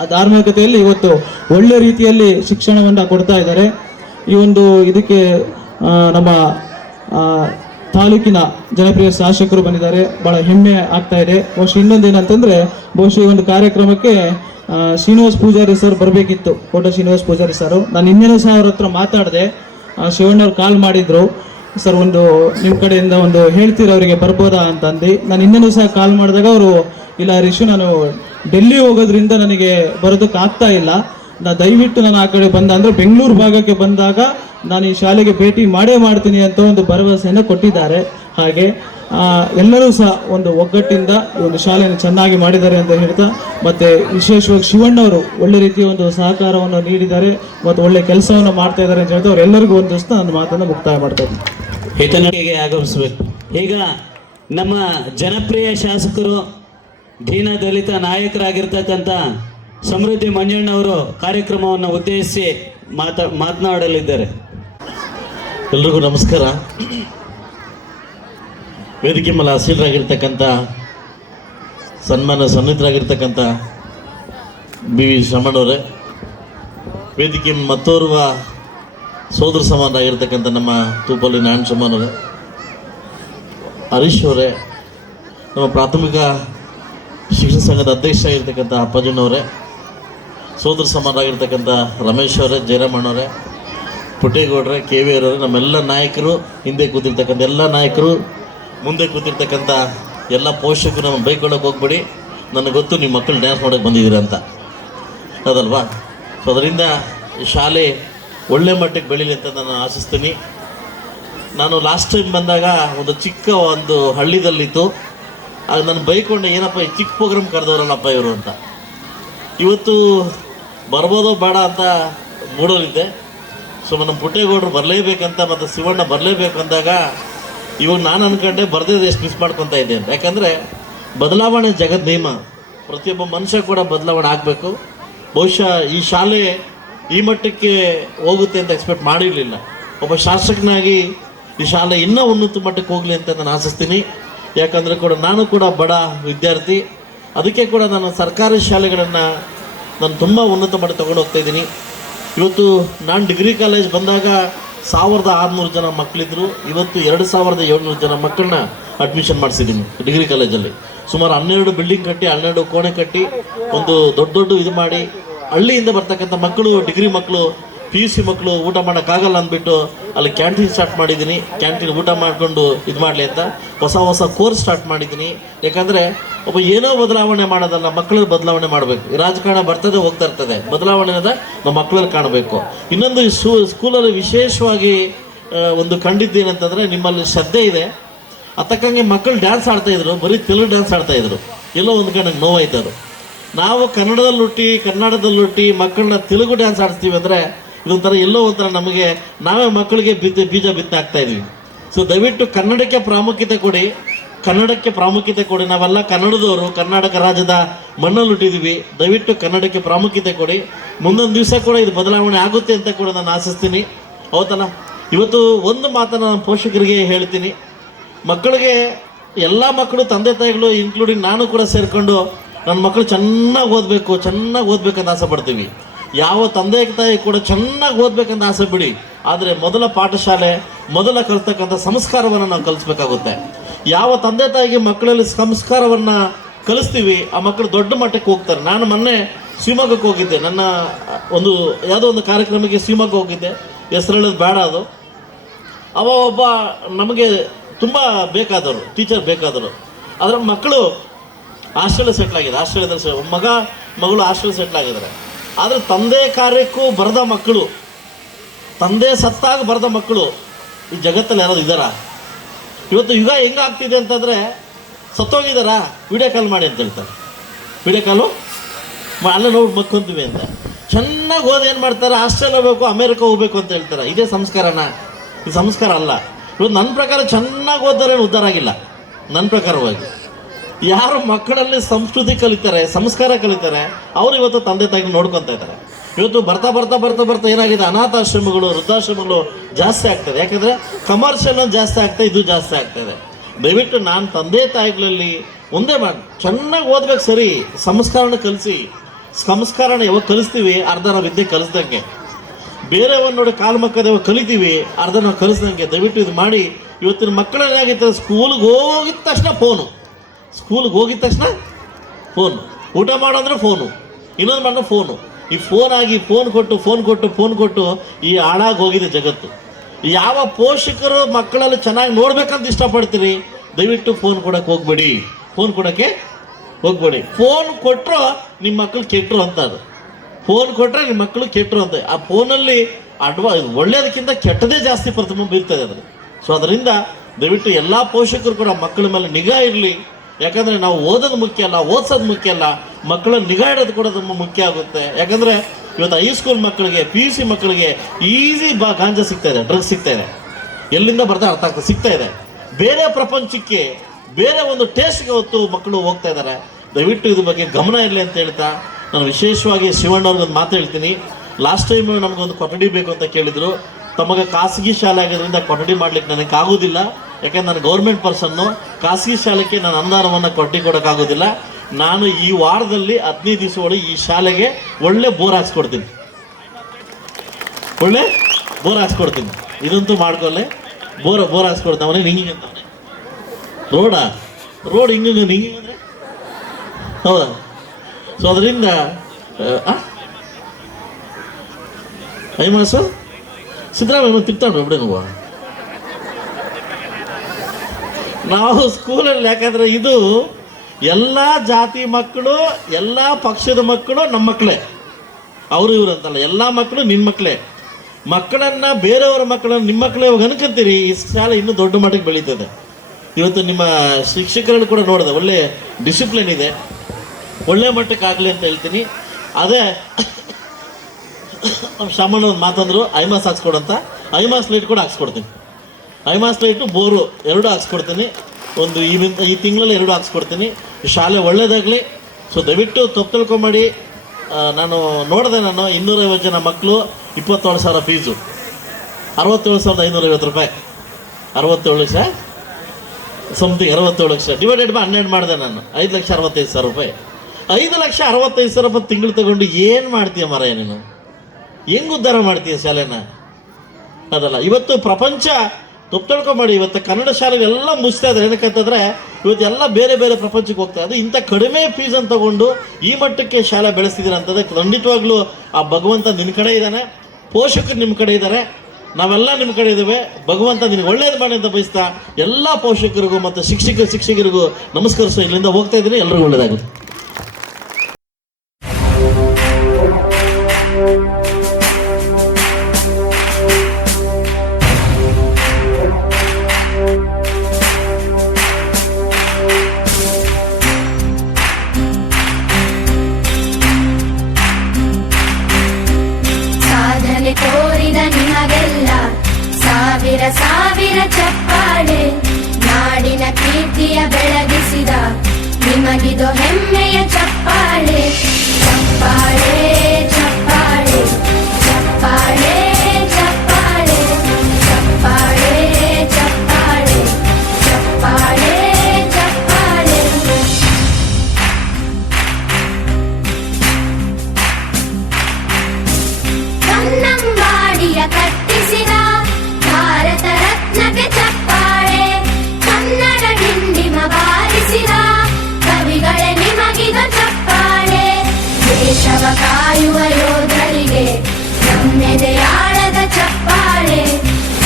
ಆ ಧಾರ್ಮಿಕತೆಯಲ್ಲಿ ಇವತ್ತು ಒಳ್ಳೆ ರೀತಿಯಲ್ಲಿ ಶಿಕ್ಷಣವನ್ನು ಕೊಡ್ತಾ ಇದ್ದಾರೆ. ಈ ಒಂದು ಇದಕ್ಕೆ ನಮ್ಮ ತಾಲೂಕಿನ ಜನಪ್ರಿಯ ಶಾಸಕರು ಬಂದಿದ್ದಾರೆ, ಭಾಳ ಹೆಮ್ಮೆ ಆಗ್ತಾ ಇದೆ. ಬಹುಶಃ ಇನ್ನೊಂದೇನಂತಂದರೆ ಬಹುಶಃ ಈ ಒಂದು ಕಾರ್ಯಕ್ರಮಕ್ಕೆ ಶ್ರೀನಿವಾಸ್ ಪೂಜಾರಿ ಸರ್ ಬರಬೇಕಿತ್ತು, ಕೋಟ ಶ್ರೀನಿವಾಸ್ ಪೂಜಾರಿ ಸರ್. ನಾನು ಇನ್ನೇನೋ ಸಹ ಅವ್ರ ಹತ್ರ ಮಾತಾಡಿದೆ. ಶಿವಣ್ಣವ್ರು ಕಾಲ್ ಮಾಡಿದ್ರು, ಸರ್ ಒಂದು ನಿಮ್ಮ ಕಡೆಯಿಂದ ಒಂದು ಹೇಳ್ತೀರ ಅವರಿಗೆ ಬರ್ಬೋದಾ ಅಂತಂದು. ನಾನು ಇನ್ನೇನೂ ಸಹ ಕಾಲ್ ಮಾಡಿದಾಗ ಅವರು ಇಲ್ಲ ರಿಷು, ನಾನು ಡೆಲ್ಲಿ ಹೋಗೋದ್ರಿಂದ ನನಗೆ ಬರೋದಕ್ಕೆ ಆಗ್ತಾ ಇಲ್ಲ, ದಯವಿಟ್ಟು ನಾನು ಆ ಕಡೆ ಬಂದ ಅಂದರೆ ಬೆಂಗಳೂರು ಭಾಗಕ್ಕೆ ಬಂದಾಗ ನಾನು ಈ ಶಾಲೆಗೆ ಭೇಟಿ ಮಾಡೇ ಮಾಡ್ತೀನಿ ಅಂತ ಒಂದು ಭರವಸೆಯನ್ನು ಕೊಟ್ಟಿದ್ದಾರೆ. ಹಾಗೆ ಎಲ್ಲರೂ ಸಹ ಒಂದು ಒಗ್ಗಟ್ಟಿಂದ ಈ ಒಂದು ಶಾಲೆಯನ್ನು ಚೆನ್ನಾಗಿ ಮಾಡಿದ್ದಾರೆ ಅಂತ ಹೇಳ್ತಾ, ಮತ್ತು ವಿಶೇಷವಾಗಿ ಶಿವಣ್ಣವರು ಒಳ್ಳೆ ರೀತಿಯ ಒಂದು ಸಹಕಾರವನ್ನು ನೀಡಿದ್ದಾರೆ ಮತ್ತು ಒಳ್ಳೆ ಕೆಲಸವನ್ನು ಮಾಡ್ತಾ ಇದ್ದಾರೆ ಅಂತ ಹೇಳ್ತಾ ಅವರೆಲ್ಲರಿಗೂ ಒಂದು ದಿವಸ ನನ್ನ ಮಾತನ್ನು ಮುಕ್ತಾಯ ಮಾಡ್ತಾ ಇದ್ದೀನಿ. ಹಿತನುಡಿಗೆ ಆಗಮಿಸಬೇಕು. ಈಗ ನಮ್ಮ ಜನಪ್ರಿಯ ಶಾಸಕರು, ದೀನ ದಲಿತ ನಾಯಕರಾಗಿರ್ತಕ್ಕಂಥ ಸಮೃದ್ಧಿ ಮಂಜಣ್ಣವರು ಕಾರ್ಯಕ್ರಮವನ್ನು ಉದ್ದೇಶಿಸಿ ಮಾತನಾಡಲಿದ್ದಾರೆ. ಎಲ್ರಿಗೂ ನಮಸ್ಕಾರ. ವೇದಿಕೆ ಮೇಲೆ ಹಸಿರಾಗಿರ್ತಕ್ಕಂಥ ಸನ್ನಿಹಿತರಾಗಿರ್ತಕ್ಕಂಥ BV ಶ್ರಮಣ್ಣವರೇ, ವೇದಿಕೆ ಮತ್ತೋರ್ವ ಸೋದರ ಸಮಾನರಾಗಿರ್ತಕ್ಕಂಥ ನಮ್ಮ ತೂಪಲ್ಲಿ ನಾರಾಯಣ ಶ್ರಮಣ್ಣವರೇ, ಹರೀಶ್ ಅವರೇ, ನಮ್ಮ ಪ್ರಾಥಮಿಕ ಶಿಕ್ಷಣ ಸಂಘದ ಅಧ್ಯಕ್ಷ ಆಗಿರ್ತಕ್ಕಂಥ ಅಪ್ಪಾಜಿನವರೇ, ಸೋದರ ಸಮಾನರಾಗಿರ್ತಕ್ಕಂಥ ರಮೇಶ್ ಅವರೇ, ಜಯರಾಮಣ್ಣವರೇ, ಪುಟ್ಟೇಗೌಡರೇ, KV ಅವರೇ, ನಮ್ಮೆಲ್ಲ ನಾಯಕರು, ಹಿಂದೆ ಕೂತಿರ್ತಕ್ಕಂಥ ಎಲ್ಲ ನಾಯಕರು, ಮುಂದೆ ಕೂತಿರ್ತಕ್ಕಂಥ ಎಲ್ಲ ಪೋಷಕರು, ನಮ್ಮ ಬೈಕೊಳ್ಳೋಕೆ ಹೋಗ್ಬೇಡಿ, ನನಗೆ ಗೊತ್ತು ನಿಮ್ಮ ಮಕ್ಕಳು ಡ್ಯಾನ್ಸ್ ಮಾಡೋಕ್ಕೆ ಬಂದಿದ್ದೀರ ಅಂತ, ಅದಲ್ವಾ? ಸೊ ಅದರಿಂದ ಈ ಶಾಲೆ ಒಳ್ಳೆ ಮಟ್ಟಕ್ಕೆ ಬೆಳೀಲಿ ಅಂತ ನಾನು ಆಶಿಸ್ತೀನಿ. ನಾನು ಲಾಸ್ಟ್ ಟೈಮ್ ಬಂದಾಗ ಒಂದು ಚಿಕ್ಕ ಒಂದು ಹಳ್ಳಿದಲ್ಲಿತ್ತು. ಆಗ ನಾನು ಬೈಕೊಂಡೆ, ಏನಪ್ಪ ಈ ಚಿಕ್ಕ ಪ್ರೋಗ್ರಾಮ್ ಕರೆದವ್ರಲ್ಲಪ್ಪ ಇವರು ಅಂತ. ಇವತ್ತು ಬರ್ಬೋದೋ ಬೇಡ ಅಂತ ಮೂಡೋರಿದ್ದೆ. ಸೊ ನಮ್ಮ ಪುಟ್ಟೇಗೌಡರು ಬರಲೇಬೇಕಂತ ಮತ್ತು ಶಿವಣ್ಣ ಬರಲೇಬೇಕು ಅಂದಾಗ ಇವಾಗ ನಾನು ಅಂದ್ಕೊಂಡೆ ಬರದೇ ಎಷ್ಟು ಮಿಸ್ ಮಾಡ್ಕೊತಾ ಇದ್ದೆ ಅಂತ. ಯಾಕಂದರೆ ಬದಲಾವಣೆ ಜಗದ್ ನಿಯಮ, ಪ್ರತಿಯೊಬ್ಬ ಮನುಷ್ಯ ಕೂಡ ಬದಲಾವಣೆ ಆಗಬೇಕು. ಬಹುಶಃ ಈ ಶಾಲೆ ಈ ಮಟ್ಟಕ್ಕೆ ಹೋಗುತ್ತೆ ಅಂತ ಎಕ್ಸ್ಪೆಕ್ಟ್ ಮಾಡಿರಲಿಲ್ಲ. ಒಬ್ಬ ಶಾಸಕನಾಗಿ ಈ ಶಾಲೆ ಇನ್ನೂ ಉನ್ನತ ಮಟ್ಟಕ್ಕೆ ಹೋಗಲಿ ಅಂತ ನಾನು ಆಶಿಸ್ತೀನಿ. ಯಾಕಂದರೆ ಕೂಡ ನಾನು ಕೂಡ ಬಡ ವಿದ್ಯಾರ್ಥಿ, ಅದಕ್ಕೆ ಕೂಡ ನಾನು ಸರ್ಕಾರಿ ಶಾಲೆಗಳನ್ನು ನಾನು ತುಂಬ ಉನ್ನತ ಮಟ್ಟಕ್ಕೆ ತೊಗೊಂಡು ಹೋಗ್ತಾ ಇದ್ದೀನಿ. ಇವತ್ತು ನಾನು ಡಿಗ್ರಿ ಕಾಲೇಜ್ ಬಂದಾಗ 1600 ಜನ ಮಕ್ಕಳಿದ್ರು. ಇವತ್ತು 2700 ಜನ ಮಕ್ಕಳನ್ನ ಅಡ್ಮಿಷನ್ ಮಾಡಿಸಿದ್ದೀನಿ ಡಿಗ್ರಿ ಕಾಲೇಜಲ್ಲಿ. ಸುಮಾರು 12 ಬಿಲ್ಡಿಂಗ್ ಕಟ್ಟಿ, 12 ಕೋಣೆ ಕಟ್ಟಿ, ಒಂದು ದೊಡ್ಡ ಇದು ಮಾಡಿ, ಹಳ್ಳಿಯಿಂದ ಬರ್ತಕ್ಕಂಥ ಮಕ್ಕಳು, ಡಿಗ್ರಿ ಮಕ್ಕಳು PUC ಮಕ್ಕಳು ಊಟ ಮಾಡೋಕ್ಕಾಗಲ್ಲ ಅಂದ್ಬಿಟ್ಟು ಅಲ್ಲಿ ಕ್ಯಾಂಟೀನ್ ಸ್ಟಾರ್ಟ್ ಮಾಡಿದ್ದೀನಿ. ಕ್ಯಾಂಟೀನ್ ಊಟ ಮಾಡಿಕೊಂಡು ಇದು ಮಾಡಲಿ ಅಂತ ಹೊಸ ಕೋರ್ಸ್ ಸ್ಟಾರ್ಟ್ ಮಾಡಿದ್ದೀನಿ. ಯಾಕಂದರೆ ಒಬ್ಬ ಏನೋ ಬದಲಾವಣೆ ಮಾಡೋದಲ್ಲ, ಮಕ್ಕಳ ಬದಲಾವಣೆ ಮಾಡಬೇಕು. ಈ ರಾಜಕಾರಣ ಬರ್ತದೆ ಹೋಗ್ತಾ ಇರ್ತದೆ, ಬದಲಾವಣೆ ಅನ್ನೋದ ನಮ್ಮ ಮಕ್ಕಳಲ್ಲಿ ಕಾಣಬೇಕು. ಇನ್ನೊಂದು ಸ್ಕೂಲಲ್ಲಿ ವಿಶೇಷವಾಗಿ ಒಂದು ಕಂಡಿದ್ದು ಏನಂತಂದರೆ, ನಿಮ್ಮಲ್ಲಿ ಶ್ರದ್ಧೆ ಇದೆ, ಅದಕ್ಕಂಗೆ ಮಕ್ಕಳು ಡ್ಯಾನ್ಸ್ ಆಡ್ತಾಯಿದ್ರು, ಬರೀ ತೆಲುಗು ಡ್ಯಾನ್ಸ್ ಆಡ್ತಾಯಿದ್ರು. ಎಲ್ಲೋ ಒಂದು ಕಡೆ ನಂಗೆ ನೋವಾಯ್ತರು. ನಾವು ಕನ್ನಡದಲ್ಲಿ ಹುಟ್ಟಿ ಮಕ್ಕಳನ್ನ ತೆಲುಗು ಡ್ಯಾನ್ಸ್ ಆಡಿಸ್ತೀವಿ ಅಂದರೆ ಇದೊಂಥರ ಎಲ್ಲೋ ಒಂಥರ ನಮಗೆ ನಾವೇ ಮಕ್ಕಳಿಗೆ ಬೀಜ ಬಿತ್ತನೆ ಆಗ್ತಾ ಇದೀವಿ. ಸೊ ದಯವಿಟ್ಟು ಕನ್ನಡಕ್ಕೆ ಪ್ರಾಮುಖ್ಯತೆ ಕೊಡಿ. ನಾವೆಲ್ಲ ಕನ್ನಡದವರು, ಕರ್ನಾಟಕ ರಾಜ್ಯದ ಮಣ್ಣಲ್ಲಿ ಹುಟ್ಟಿದ್ದೀವಿ. ದಯವಿಟ್ಟು ಕನ್ನಡಕ್ಕೆ ಪ್ರಾಮುಖ್ಯತೆ ಕೊಡಿ. ಮುಂದೊಂದು ದಿವಸ ಕೂಡ ಇದು ಬದಲಾವಣೆ ಆಗುತ್ತೆ ಅಂತ ಕೂಡ ನಾನು ಆಶಿಸ್ತೀನಿ. ಹೌದಲ್ಲ? ಇವತ್ತು ಒಂದು ಮಾತನ್ನು ನಾನು ಪೋಷಕರಿಗೆ ಹೇಳ್ತೀನಿ. ಮಕ್ಕಳಿಗೆ ಎಲ್ಲ ಮಕ್ಕಳು, ತಂದೆ ತಾಯಿಗಳು ಇನ್ಕ್ಲೂಡಿಂಗ್ ನಾನು ಕೂಡ ಸೇರಿಕೊಂಡು ನನ್ನ ಮಕ್ಕಳು ಚೆನ್ನಾಗಿ ಓದಬೇಕಂತ ಆಸೆ ಪಡ್ತೀವಿ. ಯಾವ ತಂದೆ ತಾಯಿ ಕೂಡ ಚೆನ್ನಾಗಿ ಓದಬೇಕಂತ ಆಸೆ ಬಿಡಿ. ಆದರೆ ಮೊದಲ ಪಾಠಶಾಲೆ, ಮೊದಲ ಕಲಿತಕ್ಕಂಥ ಸಂಸ್ಕಾರವನ್ನು ನಾವು ಕಲಿಸ್ಬೇಕಾಗುತ್ತೆ. ಯಾವ ತಂದೆ ತಾಯಿಗೆ ಮಕ್ಕಳಲ್ಲಿ ಸಂಸ್ಕಾರವನ್ನು ಕಲಿಸ್ತೀವಿ, ಆ ಮಕ್ಕಳು ದೊಡ್ಡ ಮಟ್ಟಕ್ಕೆ ಹೋಗ್ತಾರೆ. ನಾನು ಮೊನ್ನೆ ಶಿವಮೊಗ್ಗಕ್ಕೆ ಹೋಗಿದ್ದೆ, ನನ್ನ ಯಾವುದೋ ಒಂದು ಕಾರ್ಯಕ್ರಮಕ್ಕೆ ಶಿವಮೊಗ್ಗ ಹೋಗಿದ್ದೆ. ಹೆಸರು ಹೇಳೋದು ಬೇಡ, ಅದು ಒಬ್ಬ ನಮಗೆ ತುಂಬ ಬೇಕಾದವರು, ಟೀಚರ್ ಬೇಕಾದರು. ಅದರ ಮಕ್ಕಳು ಹಾಸ್ಟೆಲ್ ಸೆಟ್ಲ್ ಆಗಿದೆ, ಹಾಸ್ಟೆಲ್ದಲ್ಲಿ ಮಗಳು ಹಾಸ್ಟೆಲ್ ಸೆಟ್ಲ್ ಆಗಿದ್ದಾರೆ. ಆದರೆ ತಂದೆ ಕಾರ್ಯಕ್ಕೂ ಬರೆದ ಮಕ್ಕಳು, ತಂದೆ ಸತ್ತಾಗ ಬರೆದ ಮಕ್ಕಳು ಈ ಜಗತ್ತಲ್ಲಿ ಯಾರಾದ್ರು ಇದ್ದಾರಾ? ಇವತ್ತು ಯುಗ ಹೆಂಗಾಗ್ತಿದೆ ಅಂತಂದರೆ, ಸತ್ತೋಗಿದ್ದಾರಾ, ವಿಡಿಯೋ ಕಾಲ್ ಮಾಡಿ ಅಂತ ಹೇಳ್ತಾರೆ. ವಿಡಿಯೋ ಕಾಲು ಅಲ್ಲೇ ನೋಡಿ ಮಕ್ಕೊಂತೀವಿ ಅಂತ. ಚೆನ್ನಾಗಿ ಓದಿ ಏನು ಮಾಡ್ತಾರೆ, ಹಾಸ್ಟೆಲ್ ಹೋಗ್ಬೇಕು, ಅಮೇರಿಕ ಹೋಗ್ಬೇಕು ಅಂತ ಹೇಳ್ತಾರೆ. ಇದೇ ಸಂಸ್ಕಾರನ? ಇದು ಸಂಸ್ಕಾರ ಅಲ್ಲ. ಇವತ್ತು ನನ್ನ ಪ್ರಕಾರ ಚೆನ್ನಾಗಿ ಓದಿದ್ರೆ ಉದ್ಧಾರ ಆಗಿಲ್ಲ. ನನ್ನ ಪ್ರಕಾರವಾಗಿ ಯಾರು ಮಕ್ಕಳಲ್ಲಿ ಸಂಸ್ಕೃತಿ ಕಲಿತಾರೆ, ಸಂಸ್ಕಾರ ಕಲಿತಾರೆ, ಅವರು ಇವತ್ತು ತಂದೆ ತಾಯಿ ನೋಡ್ಕೊತಾ ಇದ್ದಾರೆ. ಇವತ್ತು ಬರ್ತಾ ಏನಾಗಿದೆ, ಅನಾಥಾಶ್ರಮಗಳು, ವೃದ್ಧಾಶ್ರಮಗಳು ಜಾಸ್ತಿ ಆಗ್ತದೆ. ಯಾಕಂದರೆ ಕಮರ್ಷಿಯಲ್ ಜಾಸ್ತಿ ಆಗ್ತದೆ, ಇದು ಜಾಸ್ತಿ ಆಗ್ತಾಯಿದೆ. ದಯವಿಟ್ಟು ನಾನು ತಂದೆ ತಾಯಿಗಳಲ್ಲಿ ಒಂದೇ ಮಾಡಿ, ಚೆನ್ನಾಗಿ ಓದ್ಬೇಕು, ಸರಿ, ಸಂಸ್ಕಾರನ ಕಲಿಸಿ. ಸಂಸ್ಕಾರನ ಯಾವಾಗ ಕಲಿಸ್ತೀವಿ, ಅರ್ಧ ನಾವು ವಿದ್ಯೆ ಕಲಿಸ್ದಂಗೆ. ಬೇರೆಯವ್ರು ನೋಡಿ ಕಾಲು ಮಕ್ಕದೇವ ಕಲಿತೀವಿ, ಅರ್ಧ ನಾವು ಕಲಿಸ್ದಂಗೆ. ದಯವಿಟ್ಟು ಇದು ಮಾಡಿ. ಇವತ್ತಿನ ಮಕ್ಕಳಲ್ಲಿ ಏನಾಗಿತ್ತು, ಸ್ಕೂಲ್ಗೆ ಹೋಗಿದ ತಕ್ಷಣ ಫೋನು, ಊಟ ಮಾಡೋಂದ್ರೆ ಫೋನು, ಇನ್ನೊಂದು ಮಾಡೋ ಫೋನು. ಈ ಫೋನ್ ಕೊಟ್ಟು ಈ ಹಾಳಾಗಿ ಹೋಗಿದೆ ಜಗತ್ತು. ಯಾವ ಪೋಷಕರು ಮಕ್ಕಳಲ್ಲಿ ಚೆನ್ನಾಗಿ ನೋಡ್ಬೇಕಂತ ಇಷ್ಟಪಡ್ತೀರಿ, ದಯವಿಟ್ಟು ಫೋನ್ ಕೊಡೋಕ್ಕೆ ಹೋಗ್ಬೇಡಿ. ಫೋನ್ ಕೊಟ್ಟರು ನಿಮ್ಮ ಮಕ್ಕಳು ಕೆಟ್ಟರು ಅಂತ. ಅದು ಫೋನ್ ಕೊಟ್ಟರೆ ನಿಮ್ಮ ಮಕ್ಕಳು ಕೆಟ್ಟರು ಅಂತ. ಆ ಫೋನಲ್ಲಿ ಒಳ್ಳೆಯದಕ್ಕಿಂತ ಕೆಟ್ಟದೇ ಜಾಸ್ತಿ ಪ್ರತಿಬಿಂಬ ಬೀರ್ತದೆ ಅದರಲ್ಲಿ. ಸೊ ಅದರಿಂದ ದಯವಿಟ್ಟು ಎಲ್ಲ ಪೋಷಕರು ಕೂಡ ಮಕ್ಕಳ ಮೇಲೆ ನಿಗಾ ಇರಲಿ. ಯಾಕಂದರೆ ನಾವು ಓದೋದು ಮುಖ್ಯ ಅಲ್ಲ, ಓದಿಸೋದು ಮುಖ್ಯ ಅಲ್ಲ, ಮಕ್ಕಳ ನಿಗಾ ಇಡೋದು ಕೂಡ ತುಂಬ ಮುಖ್ಯ ಆಗುತ್ತೆ. ಯಾಕಂದರೆ ಇವತ್ತು ಹೈಸ್ಕೂಲ್ ಮಕ್ಕಳಿಗೆ, PUC ಮಕ್ಕಳಿಗೆ ಈಸಿ ಗಾಂಜಾ ಸಿಗ್ತಾ ಇದೆ, ಡ್ರಗ್ಸ್ ಸಿಗ್ತಾ ಇದೆ. ಎಲ್ಲಿಂದ ಬರ್ತಾ ಅರ್ಥ ಆಗ್ತದೆ, ಸಿಗ್ತಾ ಇದೆ. ಬೇರೆ ಪ್ರಪಂಚಕ್ಕೆ, ಬೇರೆ ಒಂದು ಟೇಸ್ಟ್ಗೆ ಹೊತ್ತು ಮಕ್ಕಳು ಹೋಗ್ತಾ ಇದ್ದಾರೆ. ದಯವಿಟ್ಟು ಇದ್ರ ಬಗ್ಗೆ ಗಮನ ಇರಲಿ ಅಂತ ಹೇಳ್ತಾ, ನಾನು ವಿಶೇಷವಾಗಿ ಶಿವಣ್ಣವ್ರಿಗೊಂದು ಮಾತು ಹೇಳ್ತೀನಿ. ಲಾಸ್ಟ್ ಟೈಮ್ ನಮಗೊಂದು ಕೊಠಡಿ ಬೇಕು ಅಂತ ಕೇಳಿದರು. ತಮಗೆ ಖಾಸಗಿ ಶಾಲೆ ಆಗೋದ್ರಿಂದ ಕೊಠಡಿ ಮಾಡ್ಲಿಕ್ಕೆ ನನಗೆ ಆಗೋದಿಲ್ಲ. ಯಾಕಂದ್ರೆ ನಾನು ಗೌರ್ಮೆಂಟ್ ಪರ್ಸನ್ನು, ಖಾಸಗಿ ಶಾಲೆಗೆ ನಾನು ಅನುದಾನವನ್ನು ಕೊಡೋಕ್ಕಾಗೋದಿಲ್ಲ. ನಾನು ಈ ವಾರದಲ್ಲಿ 15 ದಿವಸ ಒಳಗೆ ಈ ಶಾಲೆಗೆ ಒಳ್ಳೆ ಬೋರ್ ಹಾಕ್ಸ್ಕೊಡ್ತೀನಿ. ಇದಂತೂ ಮಾಡ್ಕೊಳ್ಳೆ. ಬೋರ್ ಹಾಕ್ಸ್ಕೊಡ್ತೀನಿ. ಅವನೇ ಹಿಂಗಿಂಗ್ ಅಂತವನೇ, ರೋಡ್ ಹಿಂಗಿಂಗ್ ಅಂದರೆ ಹೌದಾ? ಸೊ ಅದರಿಂದ ಸರ್ ಸಿದ್ದರಾಮಯ್ಯ ತಿಕ್ತಾಡ್ರಿ ಬಿಡಿ ನೀವು. ನಾವು ಸ್ಕೂಲಲ್ಲಿ, ಯಾಕಂದರೆ ಇದು ಎಲ್ಲ ಜಾತಿ ಮಕ್ಕಳು, ಎಲ್ಲ ಪಕ್ಷದ ಮಕ್ಕಳು ನಮ್ಮ ಮಕ್ಕಳೇ, ಅವರು ಇವರು ಅಂತಲ್ಲ, ಎಲ್ಲ ಮಕ್ಕಳು ನಿಮ್ಮ ಮಕ್ಕಳೇ. ಮಕ್ಕಳನ್ನು, ಬೇರೆಯವರ ಮಕ್ಕಳನ್ನು ನಿಮ್ಮ ಮಕ್ಕಳೇ ಇವಾಗ ಅನ್ಕೊಂತೀರಿ. ಈ ಶಾಲೆ ಇನ್ನೂ ದೊಡ್ಡ ಮಟ್ಟಕ್ಕೆ ಬೆಳೀತದೆ. ಇವತ್ತು ನಿಮ್ಮ ಶಿಕ್ಷಕರಲ್ಲಿ ಕೂಡ ನೋಡಿದೆ, ಒಳ್ಳೆ ಡಿಸಿಪ್ಲಿನ್ ಇದೆ, ಒಳ್ಳೆ ಮಟ್ಟಕ್ಕೆ ಆಗಲಿ ಅಂತ ಹೇಳ್ತೀನಿ. ಅದೇ ನಮ್ಮ ಶಾಮಣ್ಣ ಒಂದು ಮಾತಂದ್ರು, ಐಮಾಸ್ ಹಾಕ್ಸ್ಕೊಡಂತ. ಐಮಾಸ್ ಲೈಟ್ ಕೂಡ ಹಾಕ್ಸ್ಕೊಡ್ತೀನಿ. ಐಮಾಸ್ ಲೈಟು, ಬೋರು ಎರಡೂ ಹಾಕ್ಸ್ಕೊಡ್ತೀನಿ. ಈ ತಿಂಗಳಲ್ಲಿ 2 ಹಾಕ್ಸ್ಕೊಡ್ತೀನಿ. ಶಾಲೆ ಒಳ್ಳೇದಾಗಲಿ. ಸೊ ದಯವಿಟ್ಟು ತಪ್ಪು ತಿಳ್ಕೊಂಬೇಡಿ. ನಾನು ನೋಡಿದೆ, 250 ಜನ ಮಕ್ಕಳು, 27,000 ಫೀಸು, 67,550 ರೂಪಾಯಿ, 67 lakh something, 67 lakh divided by 12 ಮಾಡಿದೆ ನಾನು. 5,65,000 ರೂಪಾಯಿ. 5,65,000 ರೂಪಾಯಿ ತಿಂಗಳು ತಗೊಂಡು ಏನು ಮಾಡ್ತೀಯ ಮಾರಾಯ ನೀನು? ಹೆಂಗೆ ಉದ್ಧಾರ ಮಾಡ್ತೀಯ ಶಾಲೆನ? ಅದಲ್ಲ. ಇವತ್ತು ಪ್ರಪಂಚ ತಪ್ಪು ತಿಳ್ಕೊಂಬೇಡಿ. ಇವತ್ತು ಕನ್ನಡ ಶಾಲೆಗಳೆಲ್ಲ ಮುಚ್ತಾ ಇದ್ದಾರೆ. ಏನಕ್ಕಂತಂದರೆ ಇವತ್ತು ಎಲ್ಲ ಬೇರೆ ಬೇರೆ ಪ್ರಪಂಚಕ್ಕೆ ಹೋಗ್ತಾ ಇದೆ. ಇಂಥ ಕಡಿಮೆ ಫೀಸನ್ನು ತಗೊಂಡು ಈ ಮಟ್ಟಕ್ಕೆ ಶಾಲೆ ಬೆಳೆಸ್ತಿದ್ದೀರ ಅಂತಂದರೆ ಖಂಡಿತವಾಗ್ಲೂ ಆ ಭಗವಂತ ನಿನ್ನ ಕಡೆ ಇದ್ದಾನೆ. ಪೋಷಕರು ನಿಮ್ಮ ಕಡೆ ಇದ್ದಾರೆ, ನಾವೆಲ್ಲ ನಿಮ್ಮ ಕಡೆ ಇದ್ದೇವೆ. ಭಗವಂತ ನಿನಗೆ ಒಳ್ಳೇದು ಮಾಡಿ ಅಂತ ಬಯಸ್ತಾ ಎಲ್ಲ ಪೋಷಕರಿಗೂ ಮತ್ತು ಶಿಕ್ಷಕರಿಗೂ ನಮಸ್ಕರಿಸ್ತಾ ಇಲ್ಲಿಂದ ಹೋಗ್ತಾ ಇದ್ದೀನಿ. ಎಲ್ರಿಗೂ ಒಳ್ಳೇದಾಗುತ್ತೆ. ಸಾಧನೆ ತೋರಿದ ನಿಮಗೆಲ್ಲ ಸಾವಿರ ಸಾವಿರ ಚಪ್ಪಾಳೆ, ನಾಡಿನ ಕೀರ್ತಿಯ ಬೆಳಗಿಸಿದ ನಿಮಗಿದು ಹೆಮ್ಮೆಯ ಚಪ್ಪಾಳೆ. ಚಪ್ಪಾಳೆ ಚಪ್ಪಾಳೆ ಚಪ್ಪಾಳೆ ಚಪ್ಪಾಳೆ ಚಪ್ಪಾಳೆ ಚಪ್ಪಾಳೆ ಚಪ್ಪಾಳೆ ಚಪ್ಪಾಳೆ. ಕನ್ನಂಬಾಡಿಯ ಕಟ್ಟಿಸಿದ ಭಾರತ ರತ್ನಕ್ಕೆ ಚಪ್ಪಾಳೆ, ಕನ್ನಡ ಡಿಂಡಿಮ ಬಾರಿಸಿದ ಕವಿಗಳೇ ನಿಮಗಿದ ಚಪ್ಪಾಳೆ. ದೇಶವ ಕಾಯುವ ಯೋಧರಿಗೆ ನಮ್ಮೆದೆಯಾಳದ ಚಪ್ಪಾಳೆ,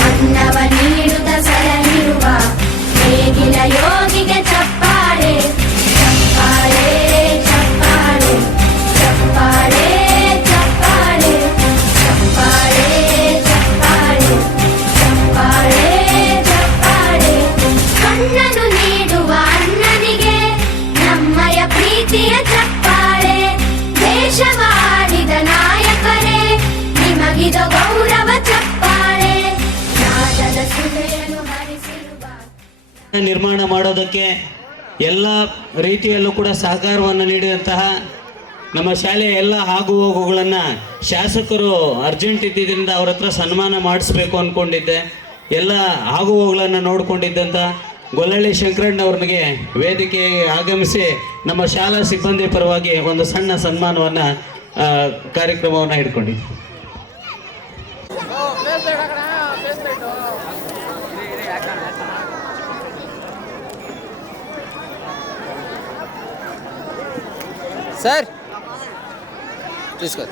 ಅನ್ನವ ನೀಡುತ್ತ ಸಲಹಿರುವ ನೇಗಿಲ ಯೋಗಿಗೆ ಚಪ್ಪಾಳೆ. ಚಪ್ಪಾಳೆ ಚಪ್ಪಾಳೆ ಚಪ್ಪಾಳೆ ಚಪ್ಪಾಳೆ ಚಪ್ಪಾಳೆ ಚಪ್ಪಾಳೆ ಚಪ್ಪಾಳೆ ಚಪ್ಪಾಳೆ. ಕಣ್ಣನು ನೀಡುವ ಅಣ್ಣನಿಗೆ ನಮ್ಮಯ ಪ್ರೀತಿಯ ಚಪ್ಪಾಳೆ, ದೇಶವಾಡಿದ ನಾಯಕರೇ ನಿಮಗಿದು ಗೌರವ ಚಪ್ಪಾಳೆ. ನಾದದ ಸುಳೆಯನ್ನು ಹರಿಸಿರುವ ನಿರ್ಮಾಣ ಮಾಡೋದಕ್ಕೆ ಎಲ್ಲ ರೀತಿಯಲ್ಲೂ ಕೂಡ ಸಹಕಾರವನ್ನು ನೀಡಿದಂತಹ ನಮ್ಮ ಶಾಲೆಯ ಎಲ್ಲ ಆಗು ಹೋಗುಗಳನ್ನು ಶಾಸಕರು ಅರ್ಜೆಂಟ್ ಇದ್ದಿದ್ದರಿಂದ ಅವ್ರ ಹತ್ರ ಸನ್ಮಾನ ಮಾಡಿಸ್ಬೇಕು ಅಂದ್ಕೊಂಡಿದ್ದೆ. ಎಲ್ಲ ಆಗು ಹೋಗುಗಳನ್ನು ನೋಡಿಕೊಂಡಿದ್ದಂಥ ಗೊಲ್ಲಳ್ಳಿ ಶಂಕರಣ್ಣವ್ರಿಗೆ ವೇದಿಕೆಗೆ ಆಗಮಿಸಿ ನಮ್ಮ ಶಾಲಾ ಸಿಬ್ಬಂದಿ ಪರವಾಗಿ ಒಂದು ಸಣ್ಣ ಸನ್ಮಾನವನ್ನು ಕಾರ್ಯಕ್ರಮವನ್ನು ಹಿಡ್ಕೊಂಡಿದ್ದೆ. సార్ తీసుకో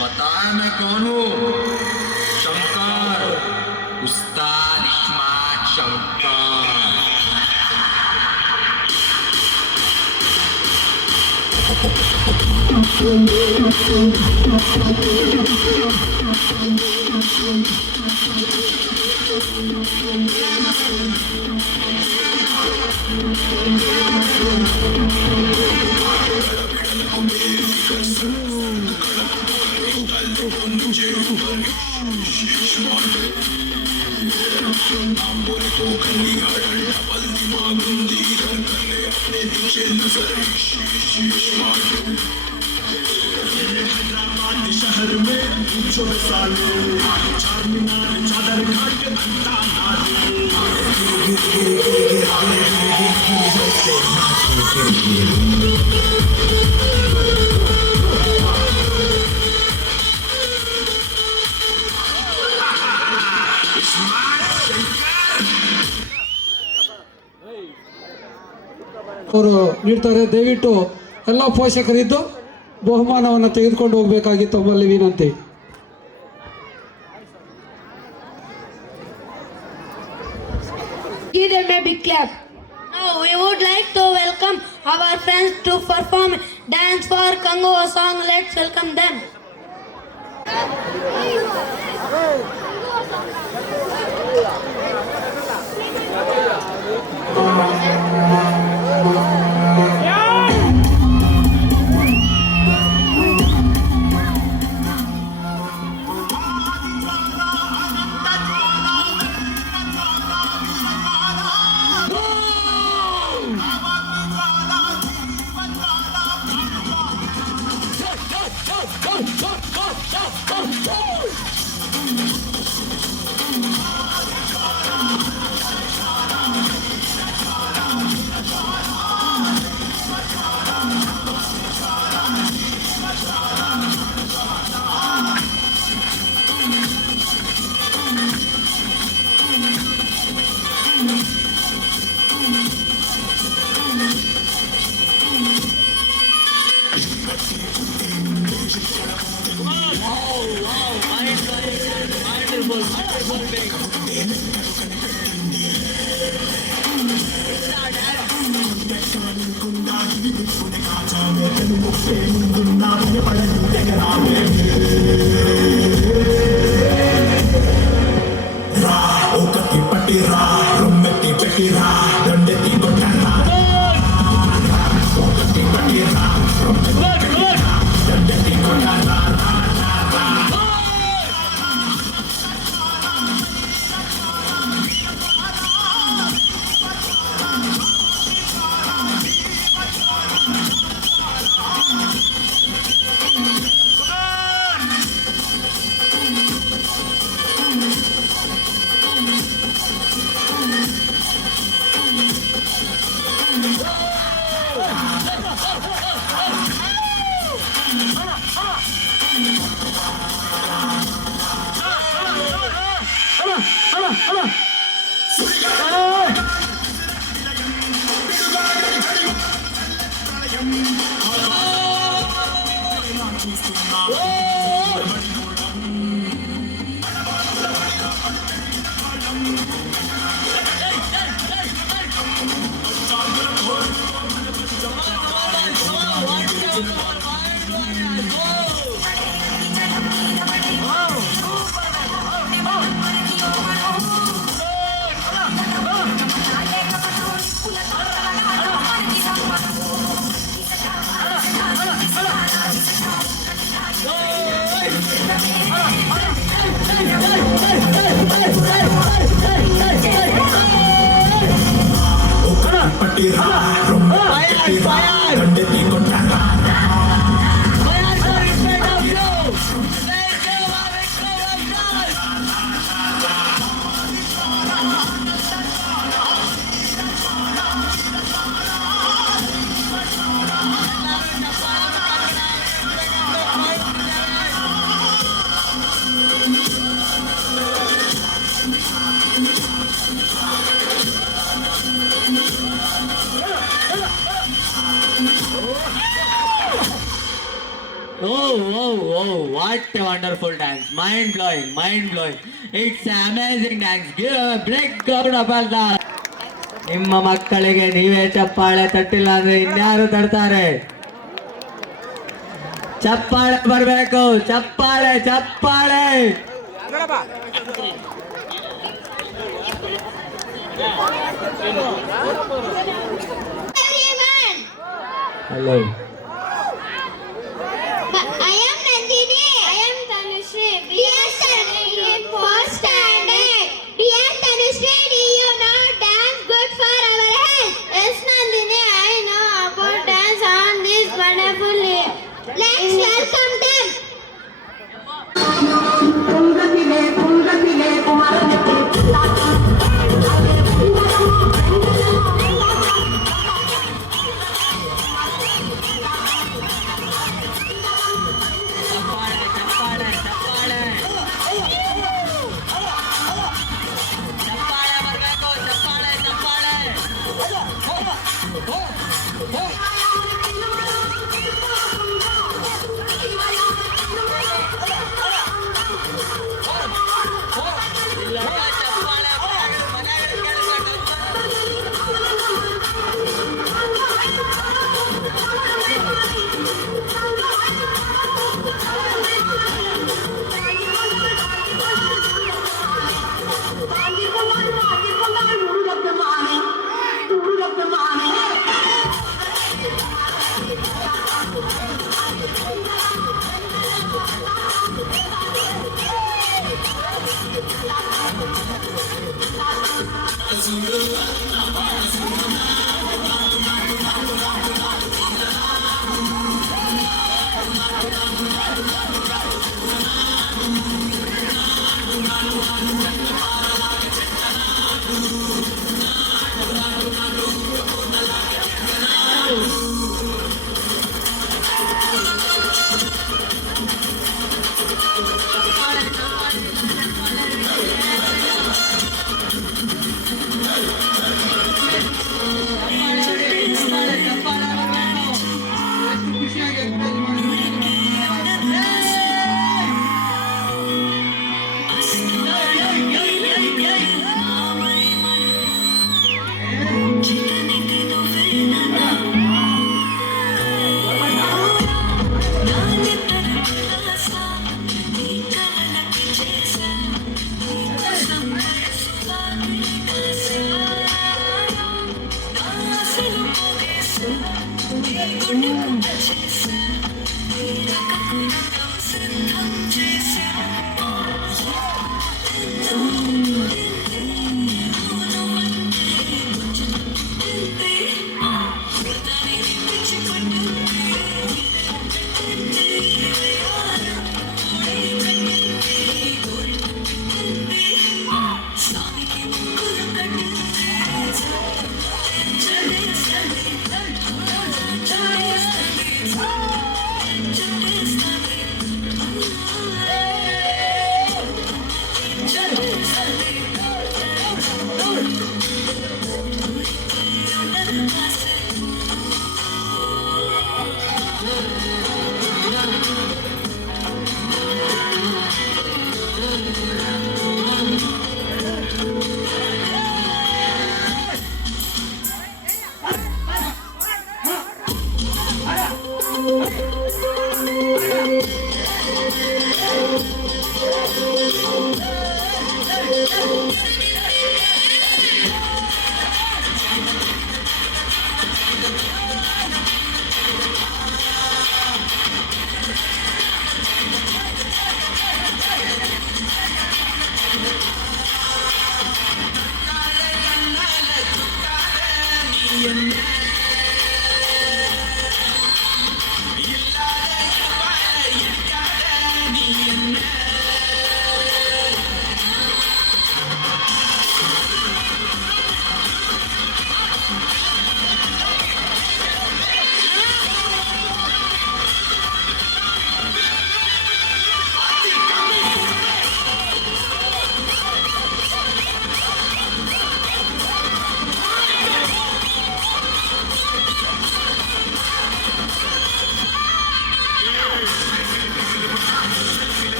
बताया मैं कौन हूँ? शंकर, उस्ताद इस्मात शंकर। शहर में पूछो साले, चारमीनार चादर घाट ಅವರು ನೀಡ್ತಾರೆ. ದಯವಿಟ್ಟು ಎಲ್ಲ ಪೋಷಕರಿದ್ದು ಬಹುಮಾನವನ್ನು ತೆಗೆದುಕೊಂಡು ಹೋಗಬೇಕಾಗಿ ತಮ್ಮಲ್ಲಿ ವಿನಂತಿ. Give them a big clap. Now we would like to welcome our friends to perform dance for Congo song. Let's welcome them. पट्टी Oh, what a wonderful dance. Mind blowing. It's amazing dance. Give a big round of applause. ನಿಮ್ಮ ಮಕ್ಕಳಿಗೆ ನೀವೇ ಚಪ್ಪಾಳೆ ತಟ್ಟಿಲ್ಲ ಅಂದ್ರೆ ಇನ್ಯಾರು ತಡ್ತಾರೆ? ಚಪ್ಪಾಳೆ ಬರಬೇಕು, ಚಪ್ಪಾಳೆ. Hello. I am Nandini. I am Tanushree. We are studying in 4th standard. Dear Tanushree, do you know dance good for our health? Yes, Nandini, I know about dance on this wonderful day. Let's welcome them. Good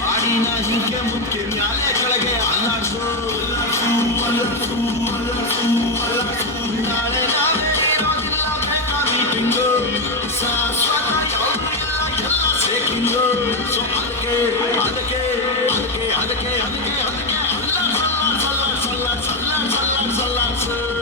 ಬಾಡಿನ ಹಿಂಗೆ ಮುಖ್ಯ ಮ್ಯಾಲೆ ಕೆಳಗೆ ಅಲ್ಲಾಡ್ಸು ನಾಳೆ ನಾವೇ ಇರೋದಿಲ್ಲ ಬೇಕಾ meeting ಶಾಶ್ವತ ಯಾವುದು ಇಲ್ಲ ಎಲ್ಲ ಸೇಕಿಂಗು ಸೊ ಅದಕ್ಕೆ ಅದಕ್ಕೆ ಅದಕ್ಕೆ ಅದಕ್ಕೆ ಅದಕ್ಕೆ ಅದಕ್ಕೆ ಅಲ್ಲ ಸಲ್ಲ ಸಲ್ಲ ಸಲ್ಲ ಸಲ್ಲ ಸಲ್ಲ ಸಲ್ಲ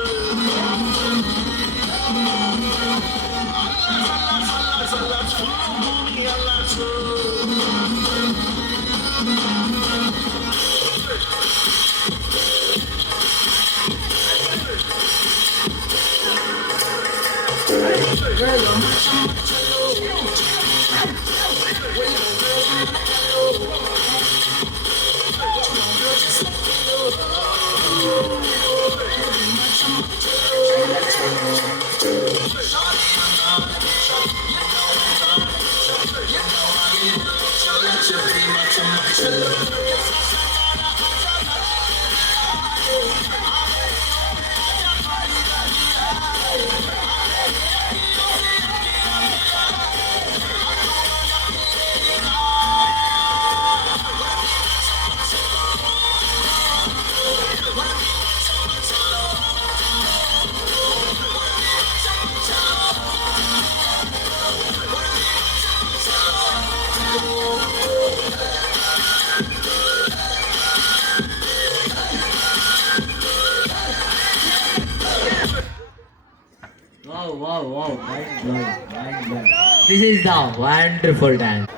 Wow, mind blowing. This is the wonderful dance.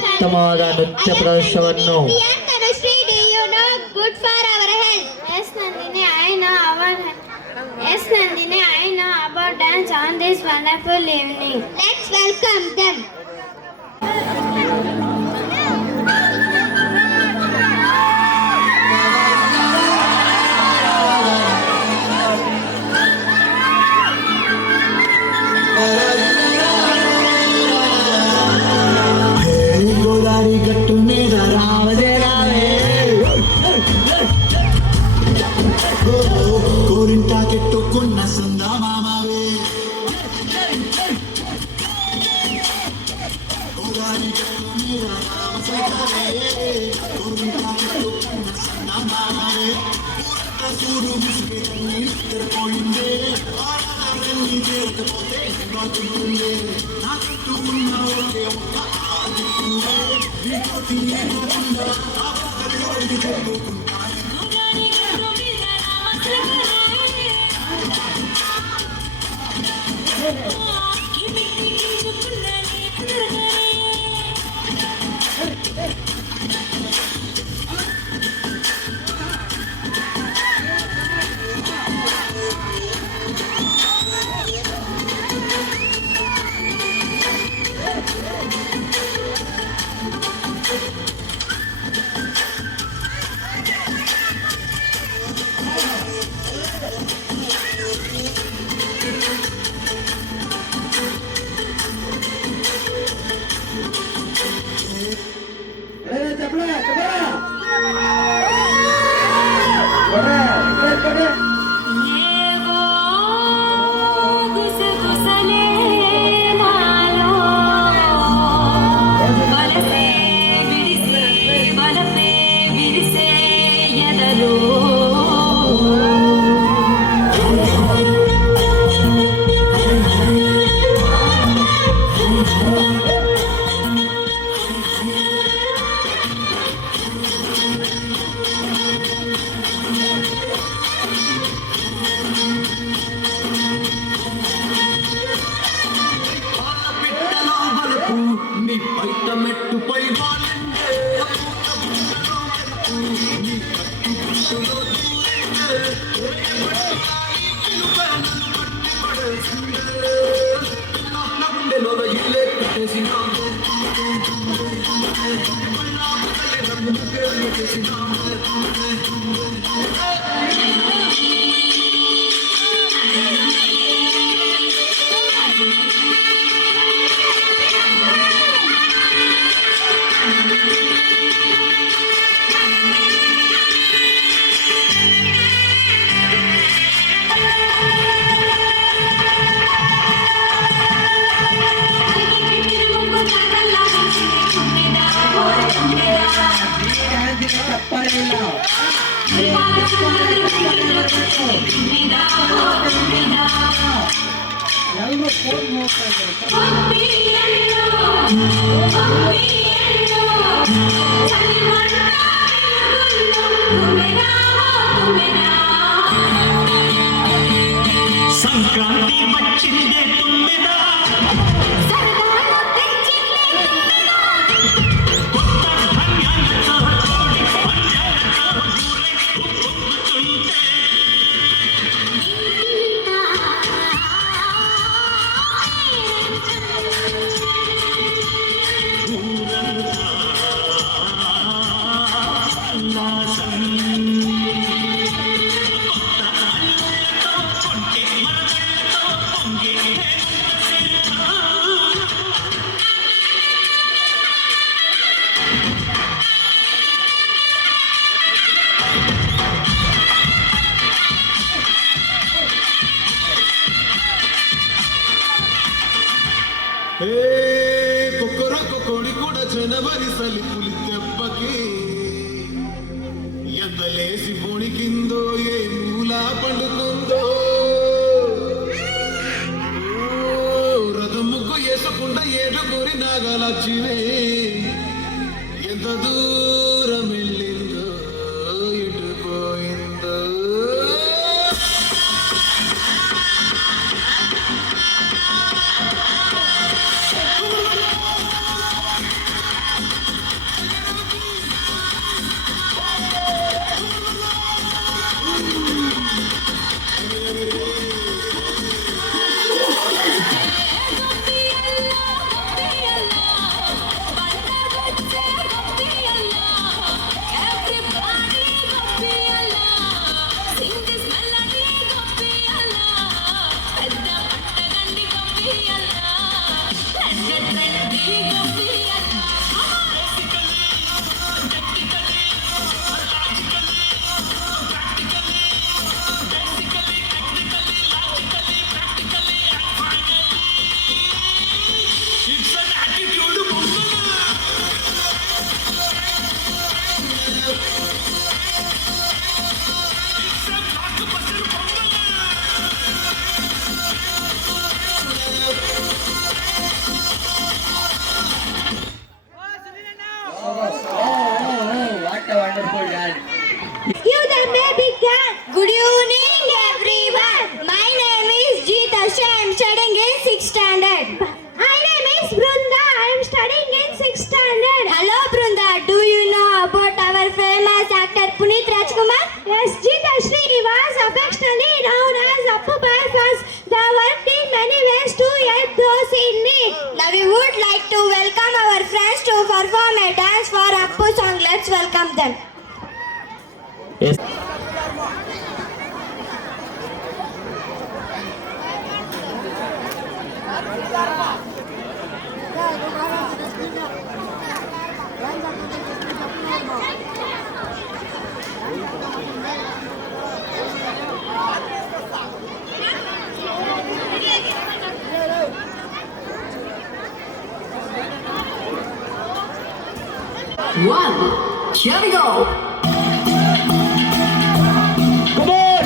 ಉತ್ತಮವಾದ ನೃತ್ಯ ಪ್ರದರ್ಶನವನ್ನು Tanushree, do you know good for our health? Yes, Nandini, I know about dance on this wonderful evening. Let's welcome them. Godari గట్టు మీద రావదే రావే గోరింటా కెట్టుకున్న సందా మామవే గోదారి గట్టు మీద రావదే గోరింటా కెట్టుకున్న సందా మామవే చూడు ముసుగే పోయిందే ఆడదాన్ని చేరకపోతే బాగుంటుందే నా చుట్టూ ఉన్న ఒకే ఒక్క ಎಲ್ಲರೂ ಫೋನ್ ನೋಡ್ತಾ ಇದ್ದಾರೆ. ಸಂಕ್ರಾಂತಿ ಬಚ್ಚಿದೆ ತುಂಬಿದ కొక్కరొక్క కోడి కూడా జనవరిసలి పులితెప్పకి ఎంత లేసి పొణికిందో ఏ మూల పండుకుందో రథం ముగ్గు వేసకుండా ఏడుగురి నాగలచ్చివే ఎంత దూరం వెళ్ళిందో ఎటు పోయిందో What a wonderful dance. You the baby gang. Good evening, everyone. My name is Jeetasha. I am studying in 6th standard. My name is Brunda. I am studying in 6th standard. Hello, Brunda. Do you know about our famous actor Puneeth Rajkumar? Yes, Jeetashri. He was affectionately known as Appu by us. They worked in many ways to help those in need. Now we would like to welcome our friends to perform a dance for Appu song. Let's welcome them. S One, here we go. Come on!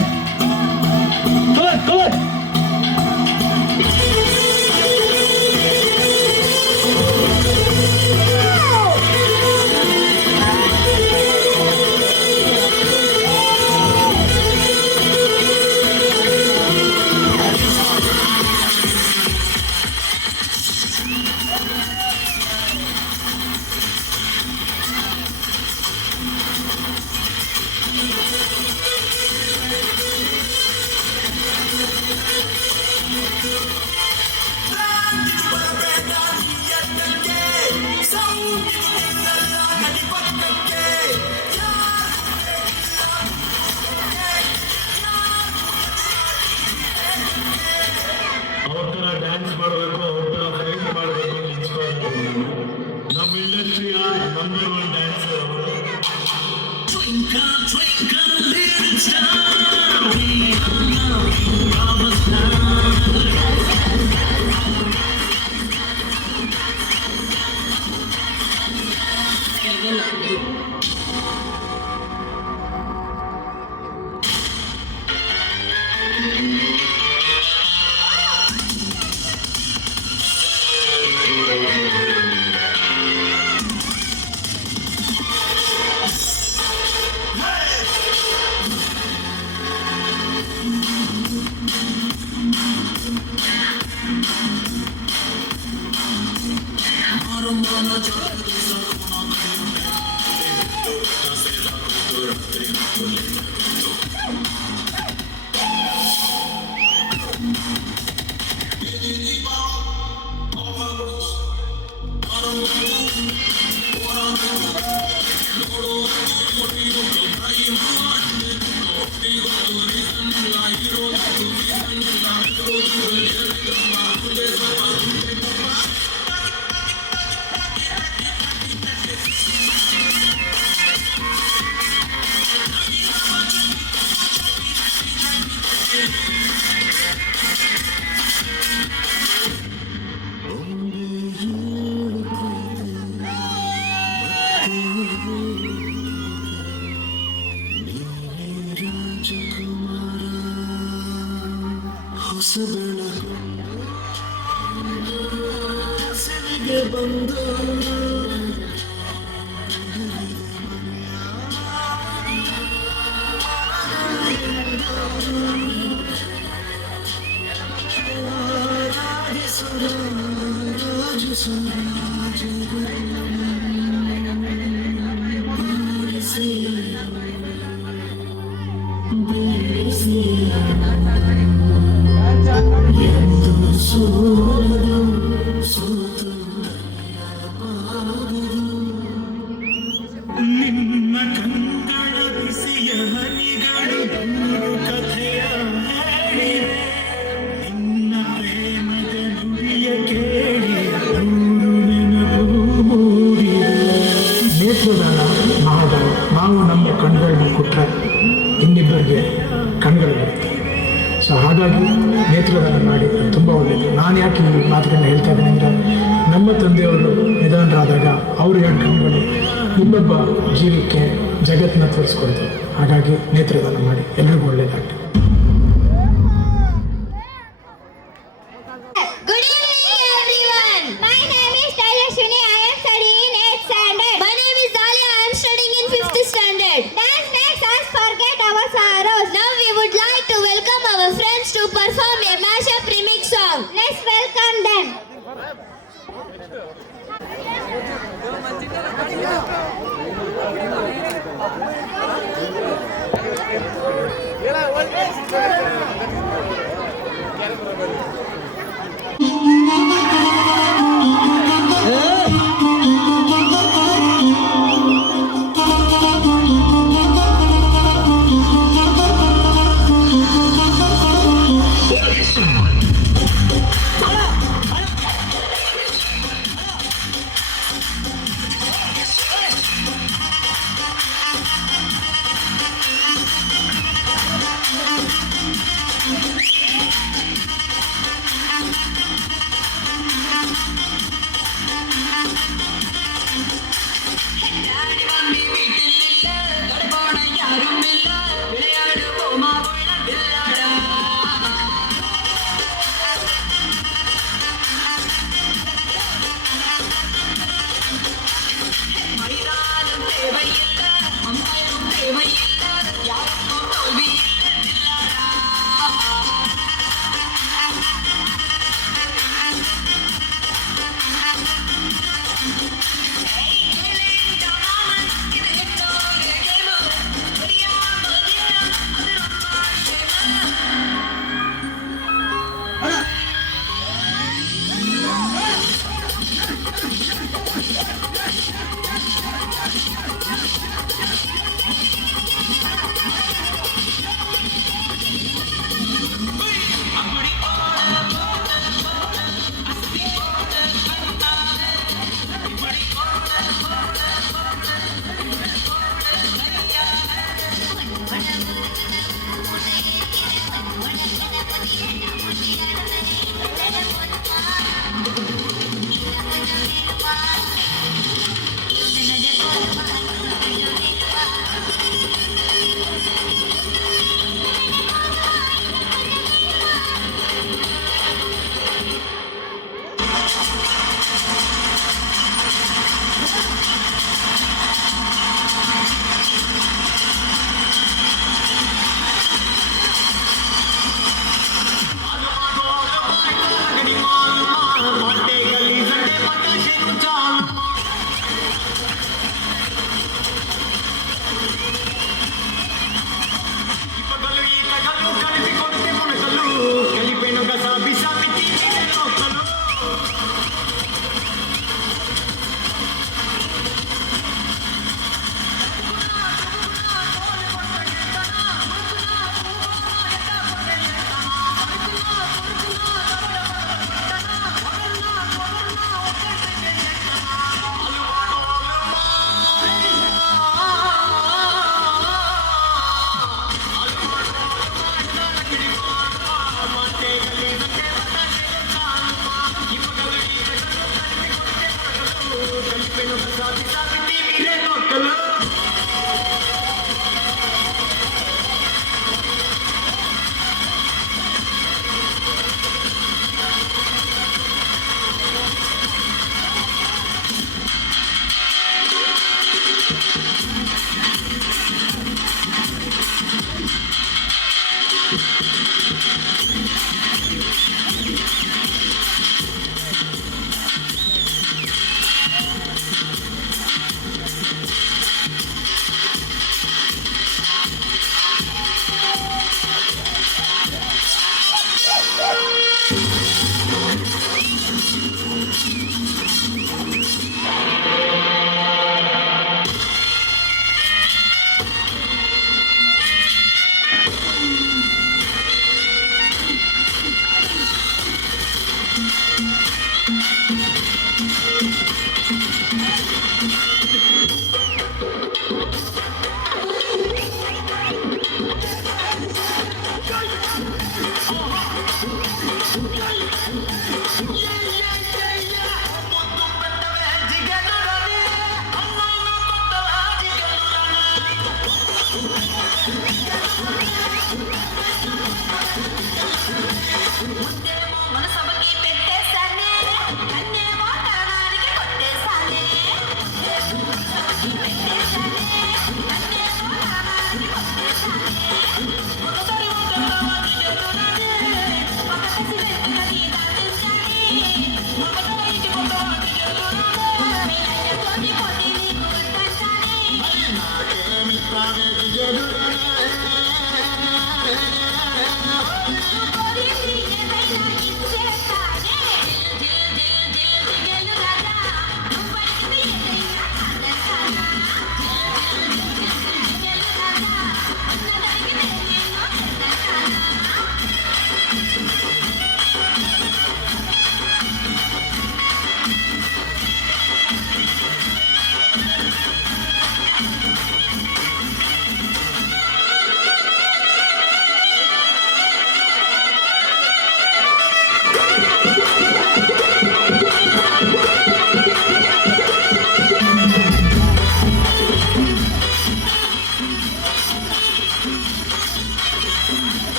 Come on, come on! ಅವ್ರ ಥರ dance ಮಾಡಬೇಕು, ಅವ್ರ ಥರ fight ಮಾಡಬೇಕು ಅಂತ ಇಚ್ಛೆ ನಮ್ಮ ಇಂಡಸ್ಟ್ರಿಯ number 1 dancer ಅವರು. ನಿನ್ನ ಕಂಗಳ ಬಿಸಿಯ ಹನಿಗಳು ನೂರು ಕಥೆಯ ಹೇಳಿವೆ ನಿನ್ನ ಪ್ರೇಮದ ನುಡಿಯ ಕೇಳಿ ನೂರು ನೆನಪು ಮೂಡಿವೆ. ನೇತ್ರದಾನ ಮಹಾದಾನ. ನಾವು ನಮ್ಮ ಕಣ್ಗಳನ್ನ ಕೊಟ್ಟರೆ ಇನ್ನಿಬ್ಬರಿಗೆ ಕಣ್ಗಳು ಬರುತ್ತೆ. ಸೊ ಹಾಗಾಗಿ ನೇತ್ರದಾನ ಮಾಡಿ ತುಂಬ ಒಳ್ಳೆಯದು. ನಾನು ಯಾಕೆ ಈ ಮಾತುಗಳನ್ನ ಹೇಳ್ತಾ ಇದ್ದೀನಿ ಅಂದರೆ, ನಮ್ಮ ತಂದೆಯವರು ನಿಧನರಾದಾಗ ಅವರು ಎರಡು ಕಣ್ಗಳು ಇನ್ನೊಬ್ಬ ಜೀವಕ್ಕೆ ಜಗತ್ತನ್ನ ತೋರಿಸ್ಕೊಳ್ತಾರೆ. ಹಾಗಾಗಿ ನೇತ್ರದಾನ ಮಾಡಿ, ಎಲ್ರಿಗೂ ಒಳ್ಳೆಯದಾಗಲಿ. Good evening, everyone. My name is Tejaswini. I am studying in 8th standard. My name is Dalia. I am studying in 5th standard. Dance makes us forget our sorrows. Now we would like to welcome our friends to perform a mashup remix song. Let's welcome them.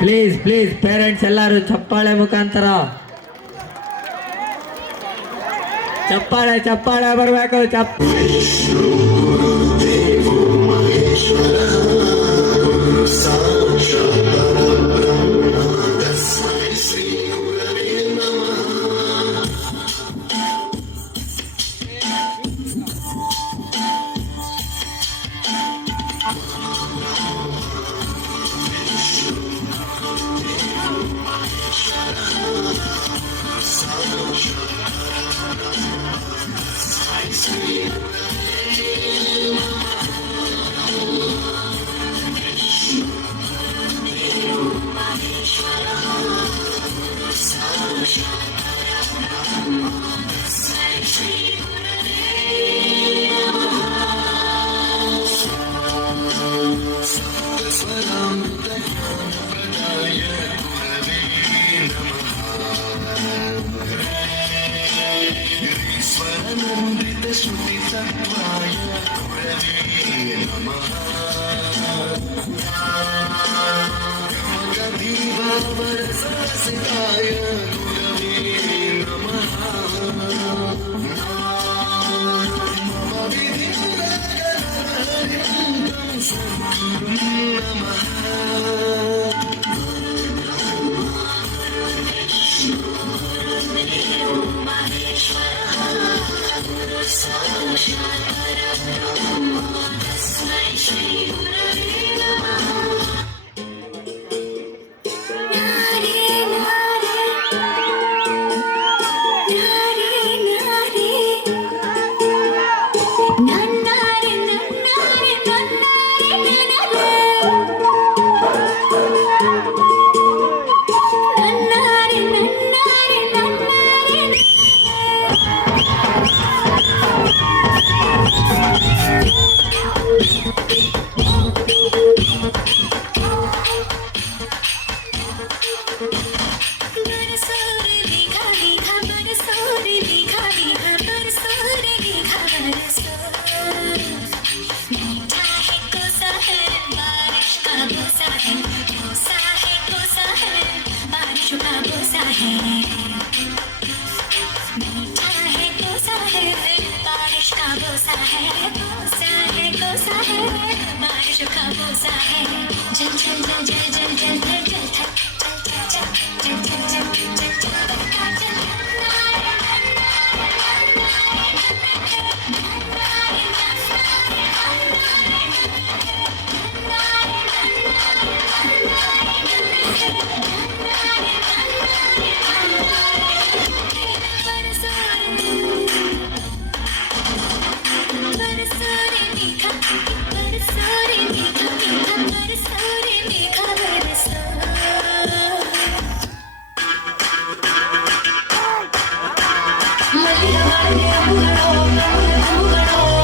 Please please parents ಎಲ್ಲರೂ ಚಪ್ಪಾಳೆ ಮುಖಾಂತರ ಚಪ್ಪಾಳೆ ಚಪ್ಪಾಳೆ ಬರಬೇಕು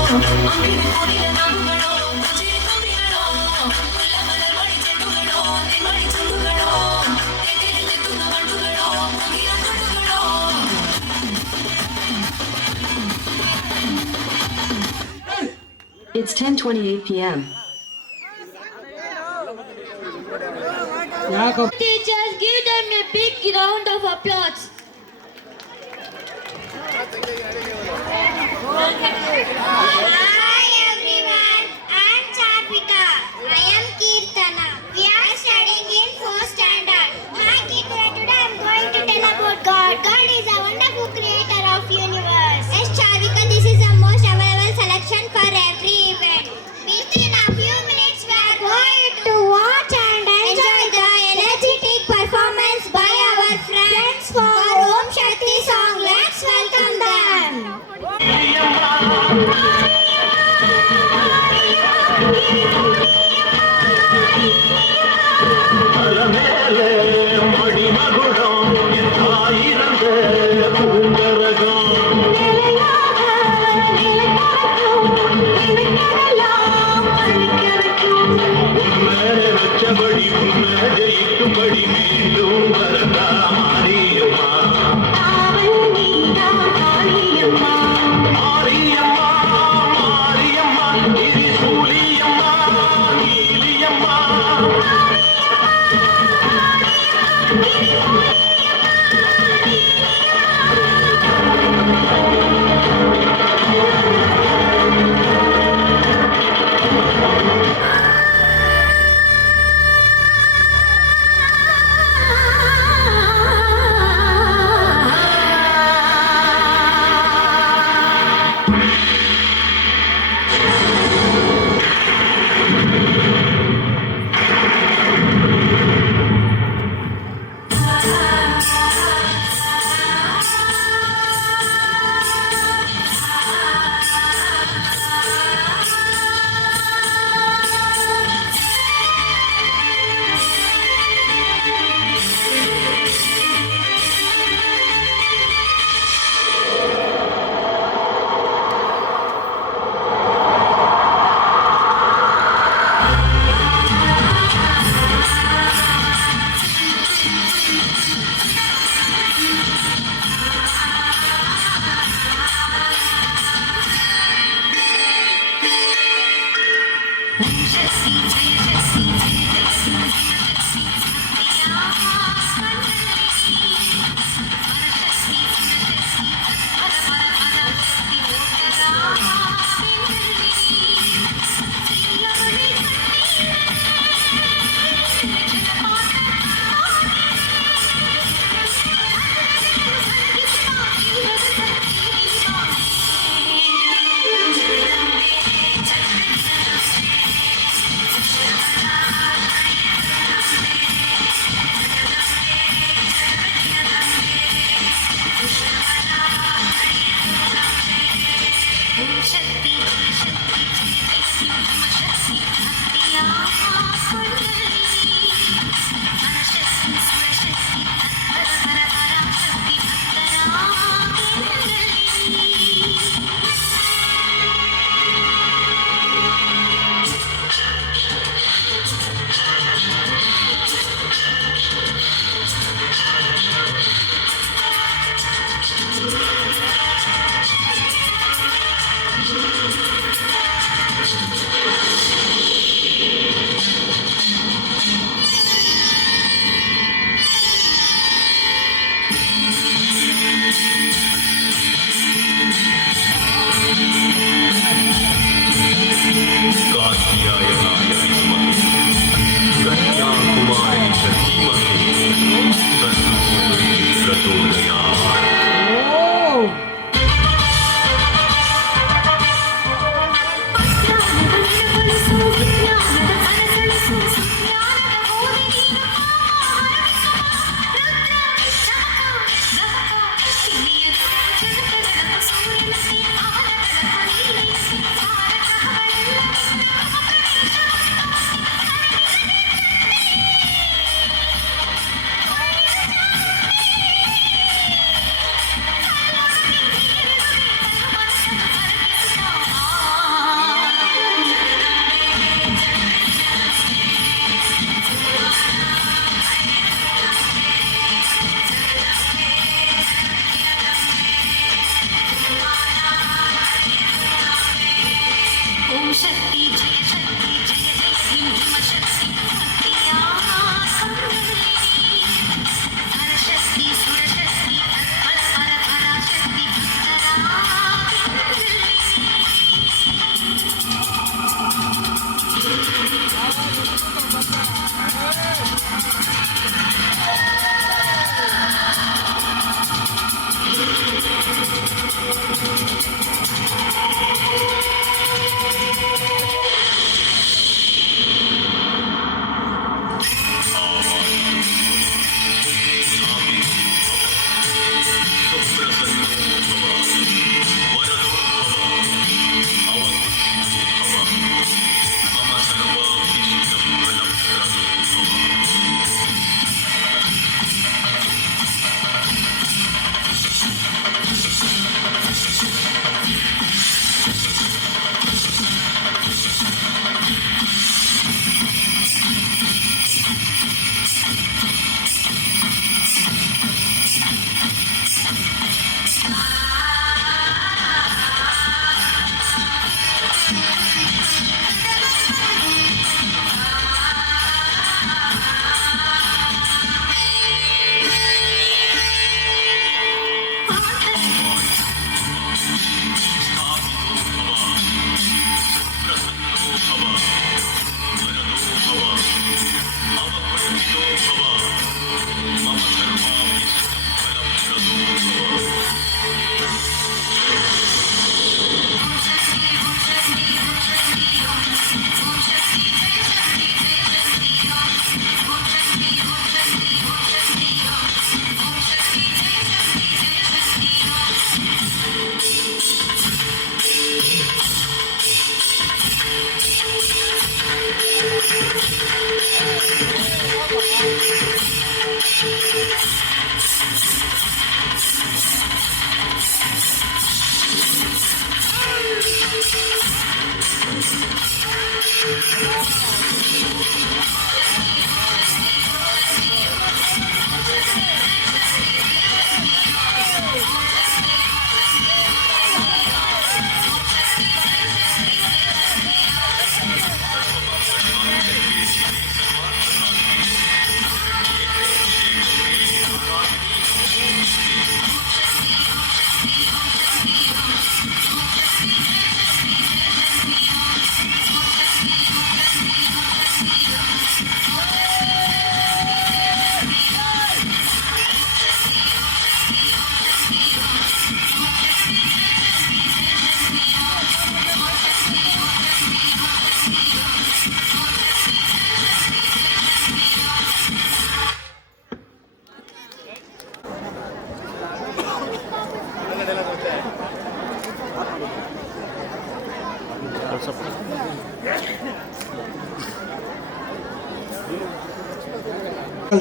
It's 10:28 p.m. Teachers, give them a big round of applause. Hi everyone, I am Charvika. I am Kirtana. We are studying in 4th standard. Hi Kirtana, today I am going to tell about God. God is a wonderful creator of universe. Yes Charvika, this is the most available selection for every event. Within a few minutes we are going to watch and enjoy the energetic performance by our friends for Om Shakti song. Let's welcome them.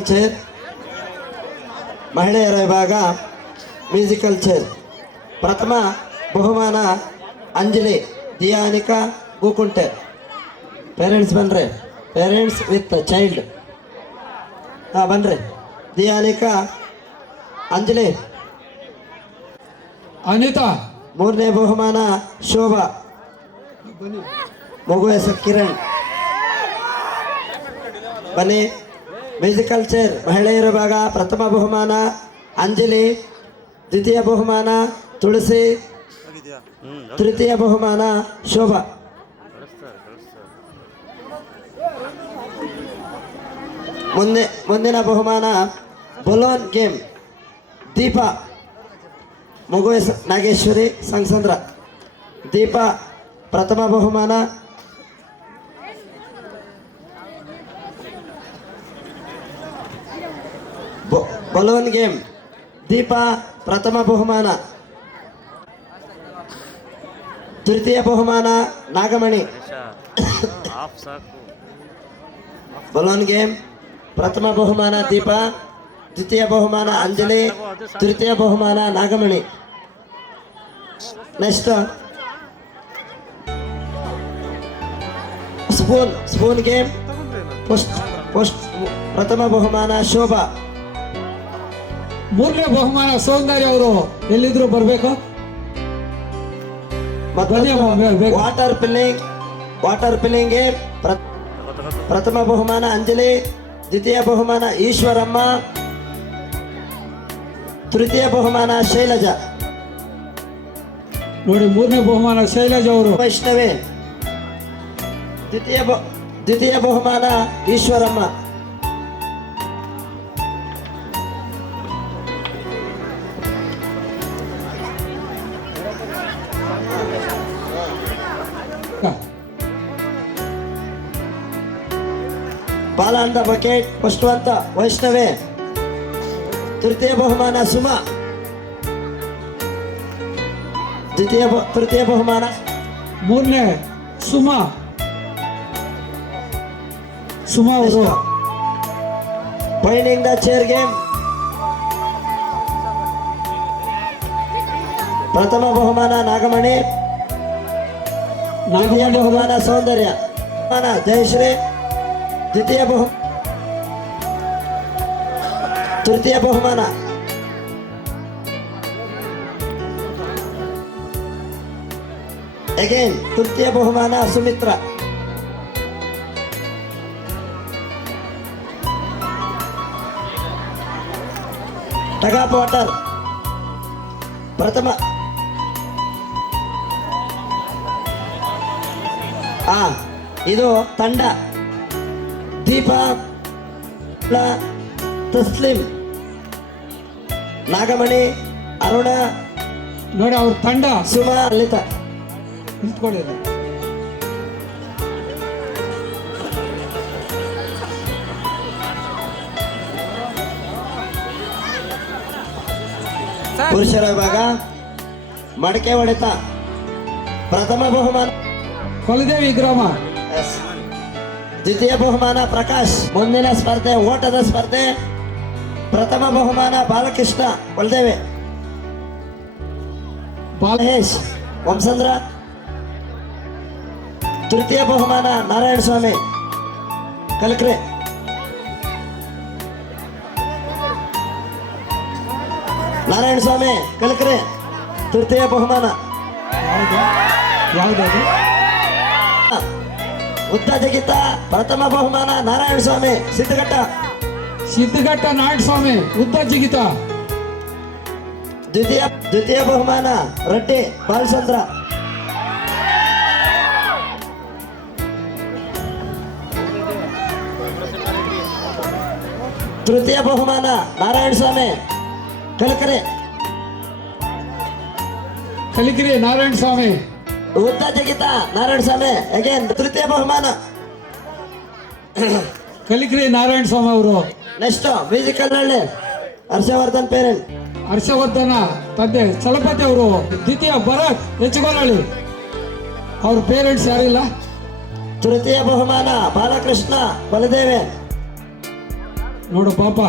Chair, ಮಹಿಳೆಯರ ವಿಭಾಗ musical chair. ಪ್ರಥಮ ಬಹುಮಾನ Anjali ದಿಯಾನಿಕಾ ಗೂಕುಂಟೆ. Parents ಬನ್ರಿ, parents with child. ಬನ್ರಿ. ದಿಯಾನಿಕಾ, ಅಂಜಲಿ. ಅನಿತಾ. ಮೂರನೇ ಬಹುಮಾನ ಶೋಭಾ, ಮಗು ಹೆಸರು ಕಿರಣ್. ಬನ್ನಿ. ಮ್ಯೂಸಿಕಲ್ ಚೇರ್ ಮಹಿಳೆಯರ ಭಾಗ ಪ್ರಥಮ ಬಹುಮಾನ ಅಂಜಲಿ, ದ್ವಿತೀಯ ಬಹುಮಾನ ತುಳಸಿ, ತೃತೀಯ ಬಹುಮಾನ ಶೋಭಾ. ಮುಂದಿನ ಬಹುಮಾನ ಬಲೂನ್ ಗೇಮ್ ದೀಪಾ, ಮಗು ಹೆಸರು ನಾಗೇಶ್ವರಿ ಸಂಗಸಂದ್ರ. ದೀಪಾ ಪ್ರಥಮ ಬಹುಮಾನ. ಬಲೂನ್ ಗೇಮ್ ದೀಪಾ ಪ್ರಥಮ ಬಹುಮಾನ. ತೃತೀಯ ಬಹುಮಾನ ನಾಗಮಣಿ. ಬಲೂನ್ ಗೇಮ್ ಪ್ರಥಮ ಬಹುಮಾನ ದೀಪಾ, ದ್ವಿತೀಯ ಬಹುಮಾನ ಅಂಜಲಿ, ತೃತೀಯ ಬಹುಮಾನ ನಾಗಮಣಿ. ನೆಕ್ಸ್ಟ್ ಸ್ಪೂನ್ ಗೇಮ್ ಫಸ್ಟ್ ಪ್ರಥಮ ಬಹುಮಾನ ಶೋಭಾ. ಮೂರನೇ ಬಹುಮಾನ ಸೌಂದರ್ಯ ಅವರು ಎಲ್ಲಿದ್ರು ಬರಬೇಕು. ವಾಟರ್ ಪಿಲ್ಲಿಂಗ್ ಗೇಮ್ ಪ್ರಥಮ ಬಹುಮಾನ ಅಂಜಲಿ, ದ್ವಿತೀಯ ಬಹುಮಾನ ಈಶ್ವರಮ್ಮ, ತೃತೀಯ ಬಹುಮಾನ ಶೈಲಜಾ. ನೋಡಿ, ಮೂರನೇ ಬಹುಮಾನ ಶೈಲಜಾ ಅವರು. ವೈಷ್ಣವಿ. ದ್ವಿತೀಯ ಬಹುಮಾನ ಈಶ್ವರಮ್ಮ. ಬಾಲ ಅಂದ ಬಕೆಟ್ ಫಸ್ಟ್ ಅಂತ ವೈಷ್ಣವಿ. ತೃತೀಯ ಬಹುಮಾನ ಸುಮಾ. ತೃತೀಯ ಬಹುಮಾನ ಮೂರನೇ ಸುಮಾ ಅವರು. ಬೈಂಡಿಂಗ್ ದ ಚೇರ್ ಗೇಮ್ ಪ್ರಥಮ ಬಹುಮಾನ ನಾಗಮಣಿ, ದ್ವಿತೀಯ ಬಹುಮಾನ ಸೌಂದರ್ಯ, ಜಯಶ್ರೀ. ತೃತೀಯ ಬಹುಮಾನ ಅಗೇನ್ ತೃತೀಯ ಬಹುಮಾನ ಸುಮಿತ್ರ. ಟಗಾಪ್ ವಾಟರ್ ಪ್ರಥಮ. ಇದು ತಂಡ ದೀಪಾ, ತಸ್ಲಿಂ, ನಾಗಮಣಿ, ಅರುಣ. ನೋಡಿ ಅವ್ರ ತಂಡ. ಸುಮಾ, ಲಲಿತಾ. ನಿಂತ್ಕೊಳ್ಳಿ. ಪುರುಷರ ವಿಭಾಗ ಮಡಕೆ ಹೊಡೆತ ಪ್ರಥಮ ಬಹುಮಾನ ಕೊಲದೇವಿ ಗ್ರಾಮ. ದ್ವಿತೀಯ ಬಹುಮಾನ ಪ್ರಕಾಶ್. ಮುಂದಿನ ಸ್ಪರ್ಧೆ ಓಟದ ಸ್ಪರ್ಧೆ. ಪ್ರಥಮ ಬಹುಮಾನ ಬಾಲಕೃಷ್ಣ ಕೊಲದೇವಿ, ಮಹೇಶ್ ವಂಸಂದ್ರ. ತೃತೀಯ ಬಹುಮಾನ ನಾರಾಯಣ ಸ್ವಾಮಿ ಕಲಕ್ರೆ. ನಾರಾಯಣ ಸ್ವಾಮಿ ಕಲಕ್ರೆ ತೃತೀಯ ಬಹುಮಾನ. ಯಾವ್ದು? ಉದ್ದ ಜಿಗಿತ ಪ್ರಥಮ ಬಹುಮಾನ ನಾರಾಯಣ ಸ್ವಾಮಿ ಸಿದ್ದಘಟ್ಟ. ನಾರಾಯಣ ಸ್ವಾಮಿ ಉದ್ದ ಜಿಗಿತ. ದ್ವಿತೀಯ ಬಹುಮಾನ ರೆಡ್ಡಿ ಬಾಲಚಂದ್ರ. ತೃತೀಯ ಬಹುಮಾನ ನಾರಾಯಣ ಸ್ವಾಮಿ ಕಲಕರೆ. ನಾರಾಯಣ ಸ್ವಾಮಿ ಉದ್ದ ಜಿಗಿತ ನಾರಾಯಣ ಸ್ವಾಮಿ ಅಗೇನ್ ತೃತೀಯ ಬಹುಮಾನ. ನಾರಾಯಣ ಸ್ವಾಮಿ ಅವರು. ನೆಕ್ಸ್ಟ್ ಮ್ಯೂಸಿಕಲ್ ನಲ್ಲಿ ಹರ್ಷವರ್ಧನ್ ಪೇರೆಂಟ್. ಹರ್ಷವರ್ಧನ ತಂದೆ ಚಲಪತಿ ಅವರು. ದ್ವಿತೀಯ ಭರತ್ ಹೆಚ್ಚುಗೋನಹಳ್ಳಿ, ಅವ್ರ ಪೇರೆಂಟ್ಸ್ ಯಾರಿಲ್ಲ. ತೃತೀಯ ಬಹುಮಾನ ಬಾಲಕೃಷ್ಣ ಬಲದೇವೆ. ನೋಡು ಪಾಪ.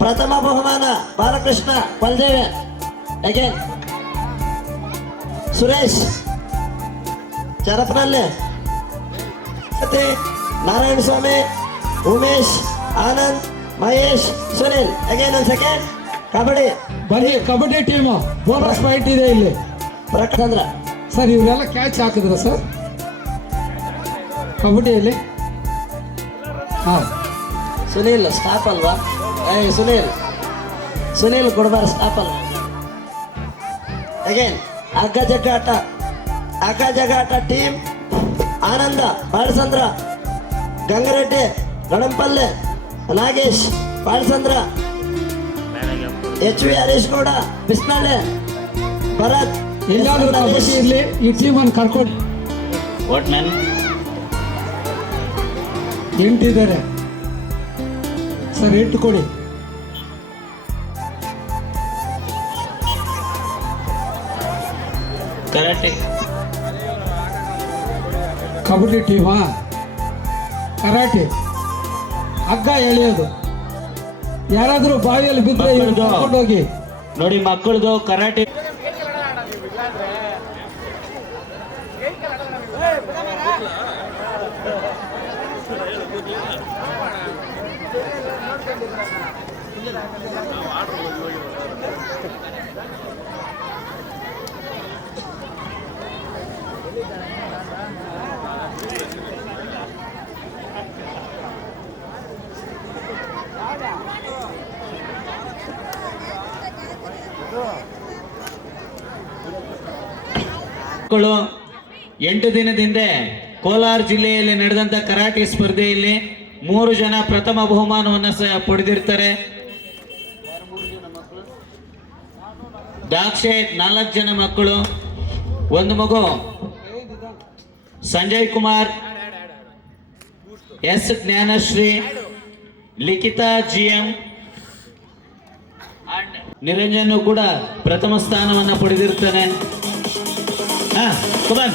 ಪ್ರಥಮ ಬಹುಮಾನ ಬಾಲಕೃಷ್ಣ ಪಲ್ದೇವೆ. ಅಗೇನ್ ಸುರೇಶ್ ಚರಪನಲ್ಲೆ, ಮತ್ತೆ ನಾರಾಯಣ ಸ್ವಾಮಿ, ಉಮೇಶ್, ಆನಂದ್, ಮಹೇಶ್, ಸುನಿಲ್. ಅಗೇನ್ ಒಂದು ಸೆಕೆಂಡ್. ಕಬಡ್ಡಿ ಬನ್ನಿ, ಕಬಡ್ಡಿ ಟೀಮು ಬೋನಸ್ ಪಾಯಿಂಟ್ ಇದೆ ಇಲ್ಲಿ. ಪ್ರಕಾಂದ್ರ ಸರ್ ಇವರೆಲ್ಲ ಕ್ಯಾಚ್ ಹಾಕಿದ್ರ ಸರ್ ಕಬಡ್ಡಿಯಲ್ಲಿ? ಹಾಂ, ಸುನಿಲ್ ಸ್ಟಾಪ್ ಅಲ್ವಾ? ಸುನಿಲ್ ಕೊಡಬಾರ ಸ್ಟಾಪ್ ಅಲ್ವಾ? ಅಗೇನ್ ಹಗ್ಗ ಜಗ್ಗಾಟ ಟೀಮ್ ಆನಂದ, ಬಾಳಸಂದ್ರ, ಗಂಗರೆಡ್ಡಿ, ಗಣಪಲ್ಲೆ, ನಾಗೇಶ್, ಬಾಳಸಂದ್ರ, HV ಹರೀಶ್ ಗೌಡ, ಬಿಸ್ನಳ್ಳಿ, ಭರತ್. ಎಲ್ಲಾದ್ರೂ ಕಬಡ್ಡಿ ಇರಲಿ, ಈ ಟೀಮನ್ನು ಕರ್ಕೊಂಡು. What man? 8 ಇದ್ದಾರೆ ಸರ್, 8 ಕೊಡಿ. ಕರಾಟೆ ಕಬಡ್ಡಿ ಟೀಮಾ? ಕರಾಟೆ ಹಗ್ಗ ಎಳೆಯೋದು. ಯಾರಾದರೂ ಬಾವಿಯಲ್ಲಿ ಬಿದ್ದರೆ ಕರ್ಕೊಂಡು ಹೋಗಿ. ನೋಡಿ, ಮಕ್ಕಳದು ಕರಾಟೆ. ಮಕ್ಕಳು 8 ದಿನದಿಂದ ಕೋಲಾರ ಜಿಲ್ಲೆಯಲ್ಲಿ ನಡೆದಂತ ಕರಾಟೆ ಸ್ಪರ್ಧೆಯಲ್ಲಿ 3 ಜನ ಪ್ರಥಮ ಬಹುಮಾನವನ್ನು ಪಡೆದಿರ್ತಾರೆ. ದಾಕ್ಷೆ 4 ಜನ ಮಕ್ಕಳು, 1 ಮಗು Sanjay Kumar, S Jnanashree, Likhita GM and Niranjan ಕೂಡ ಪ್ರಥಮ ಸ್ಥಾನವನ್ನು ಪಡೆದಿರ್ತಾನೆ. Come on.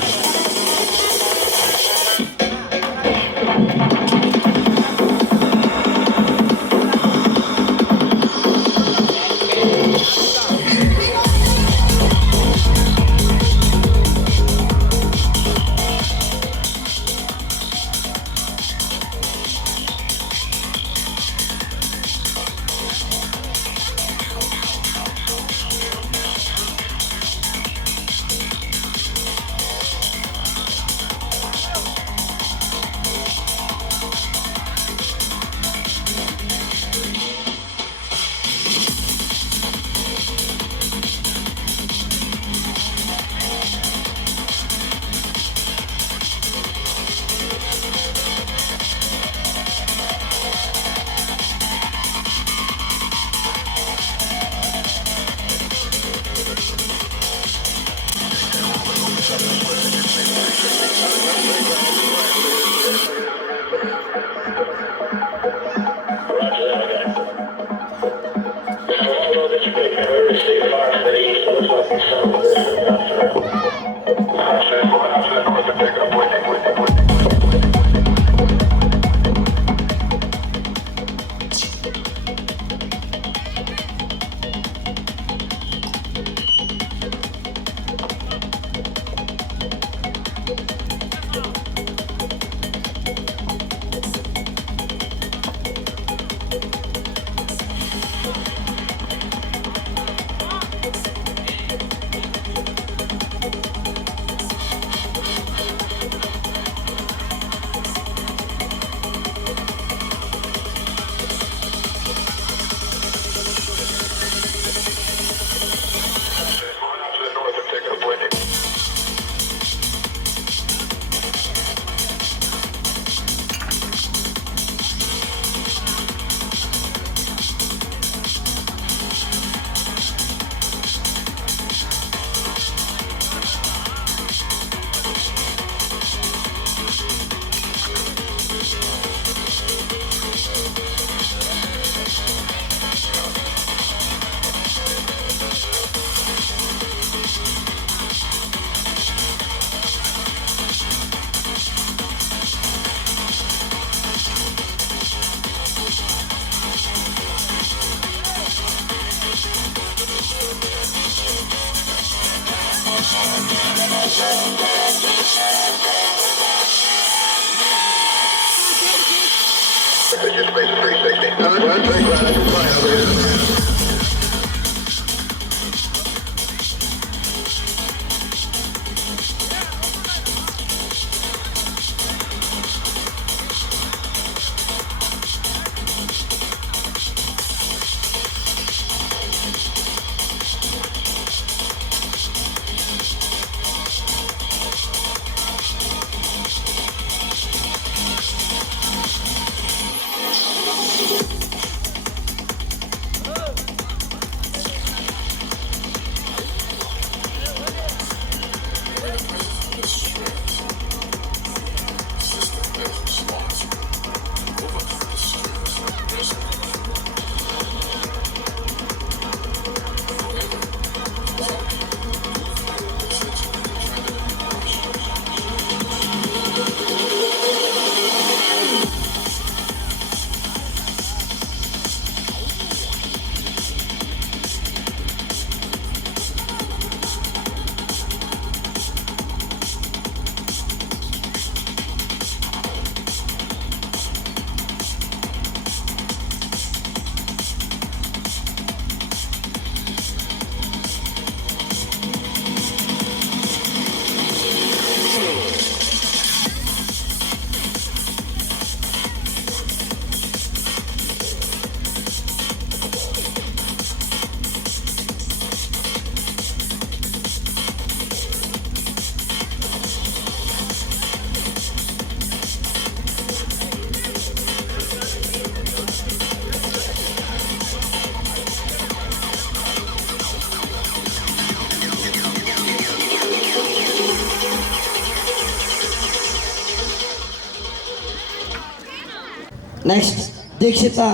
Next Dikshita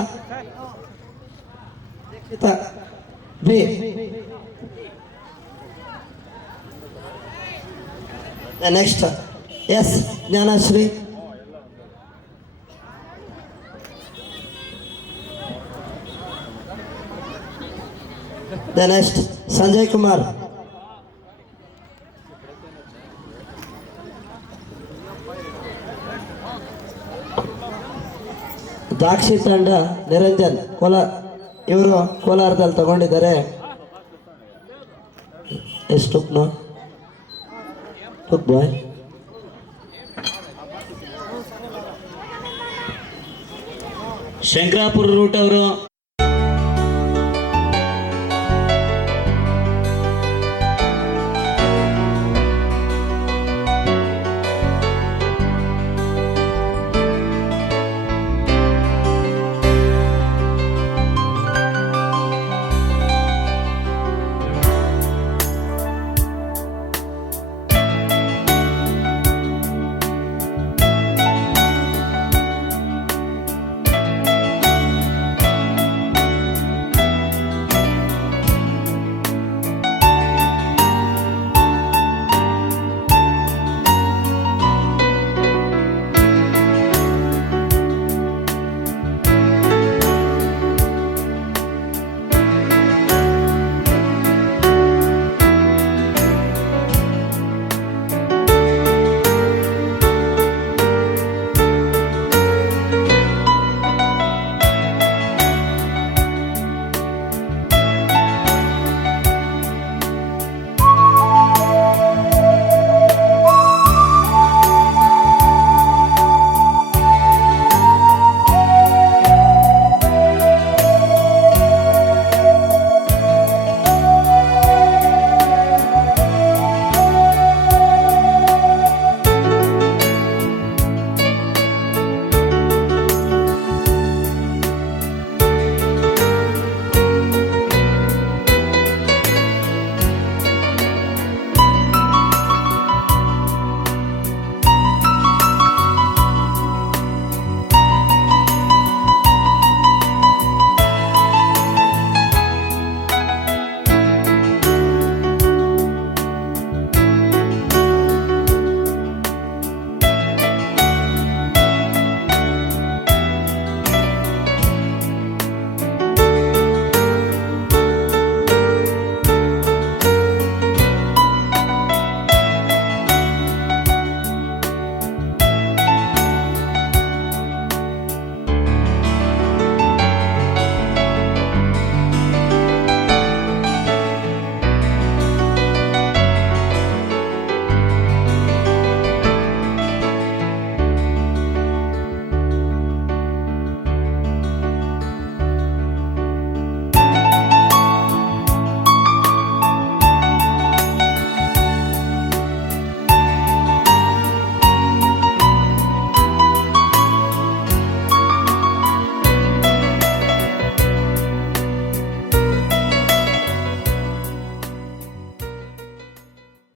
B. Next S Jnanashree. Next Sanjay Kumar. ದಾಕ್ಷಿ ತಂಡ ನಿರಂಜನ್ ಇವರು ಕೋಲಾರದಲ್ಲಿ ತಗೊಂಡಿದ್ದಾರೆ. ಎಷ್ಟು ಬಾಯ್. ಶಂಕರಾಪುರ ರೂಟ್ ಅವರು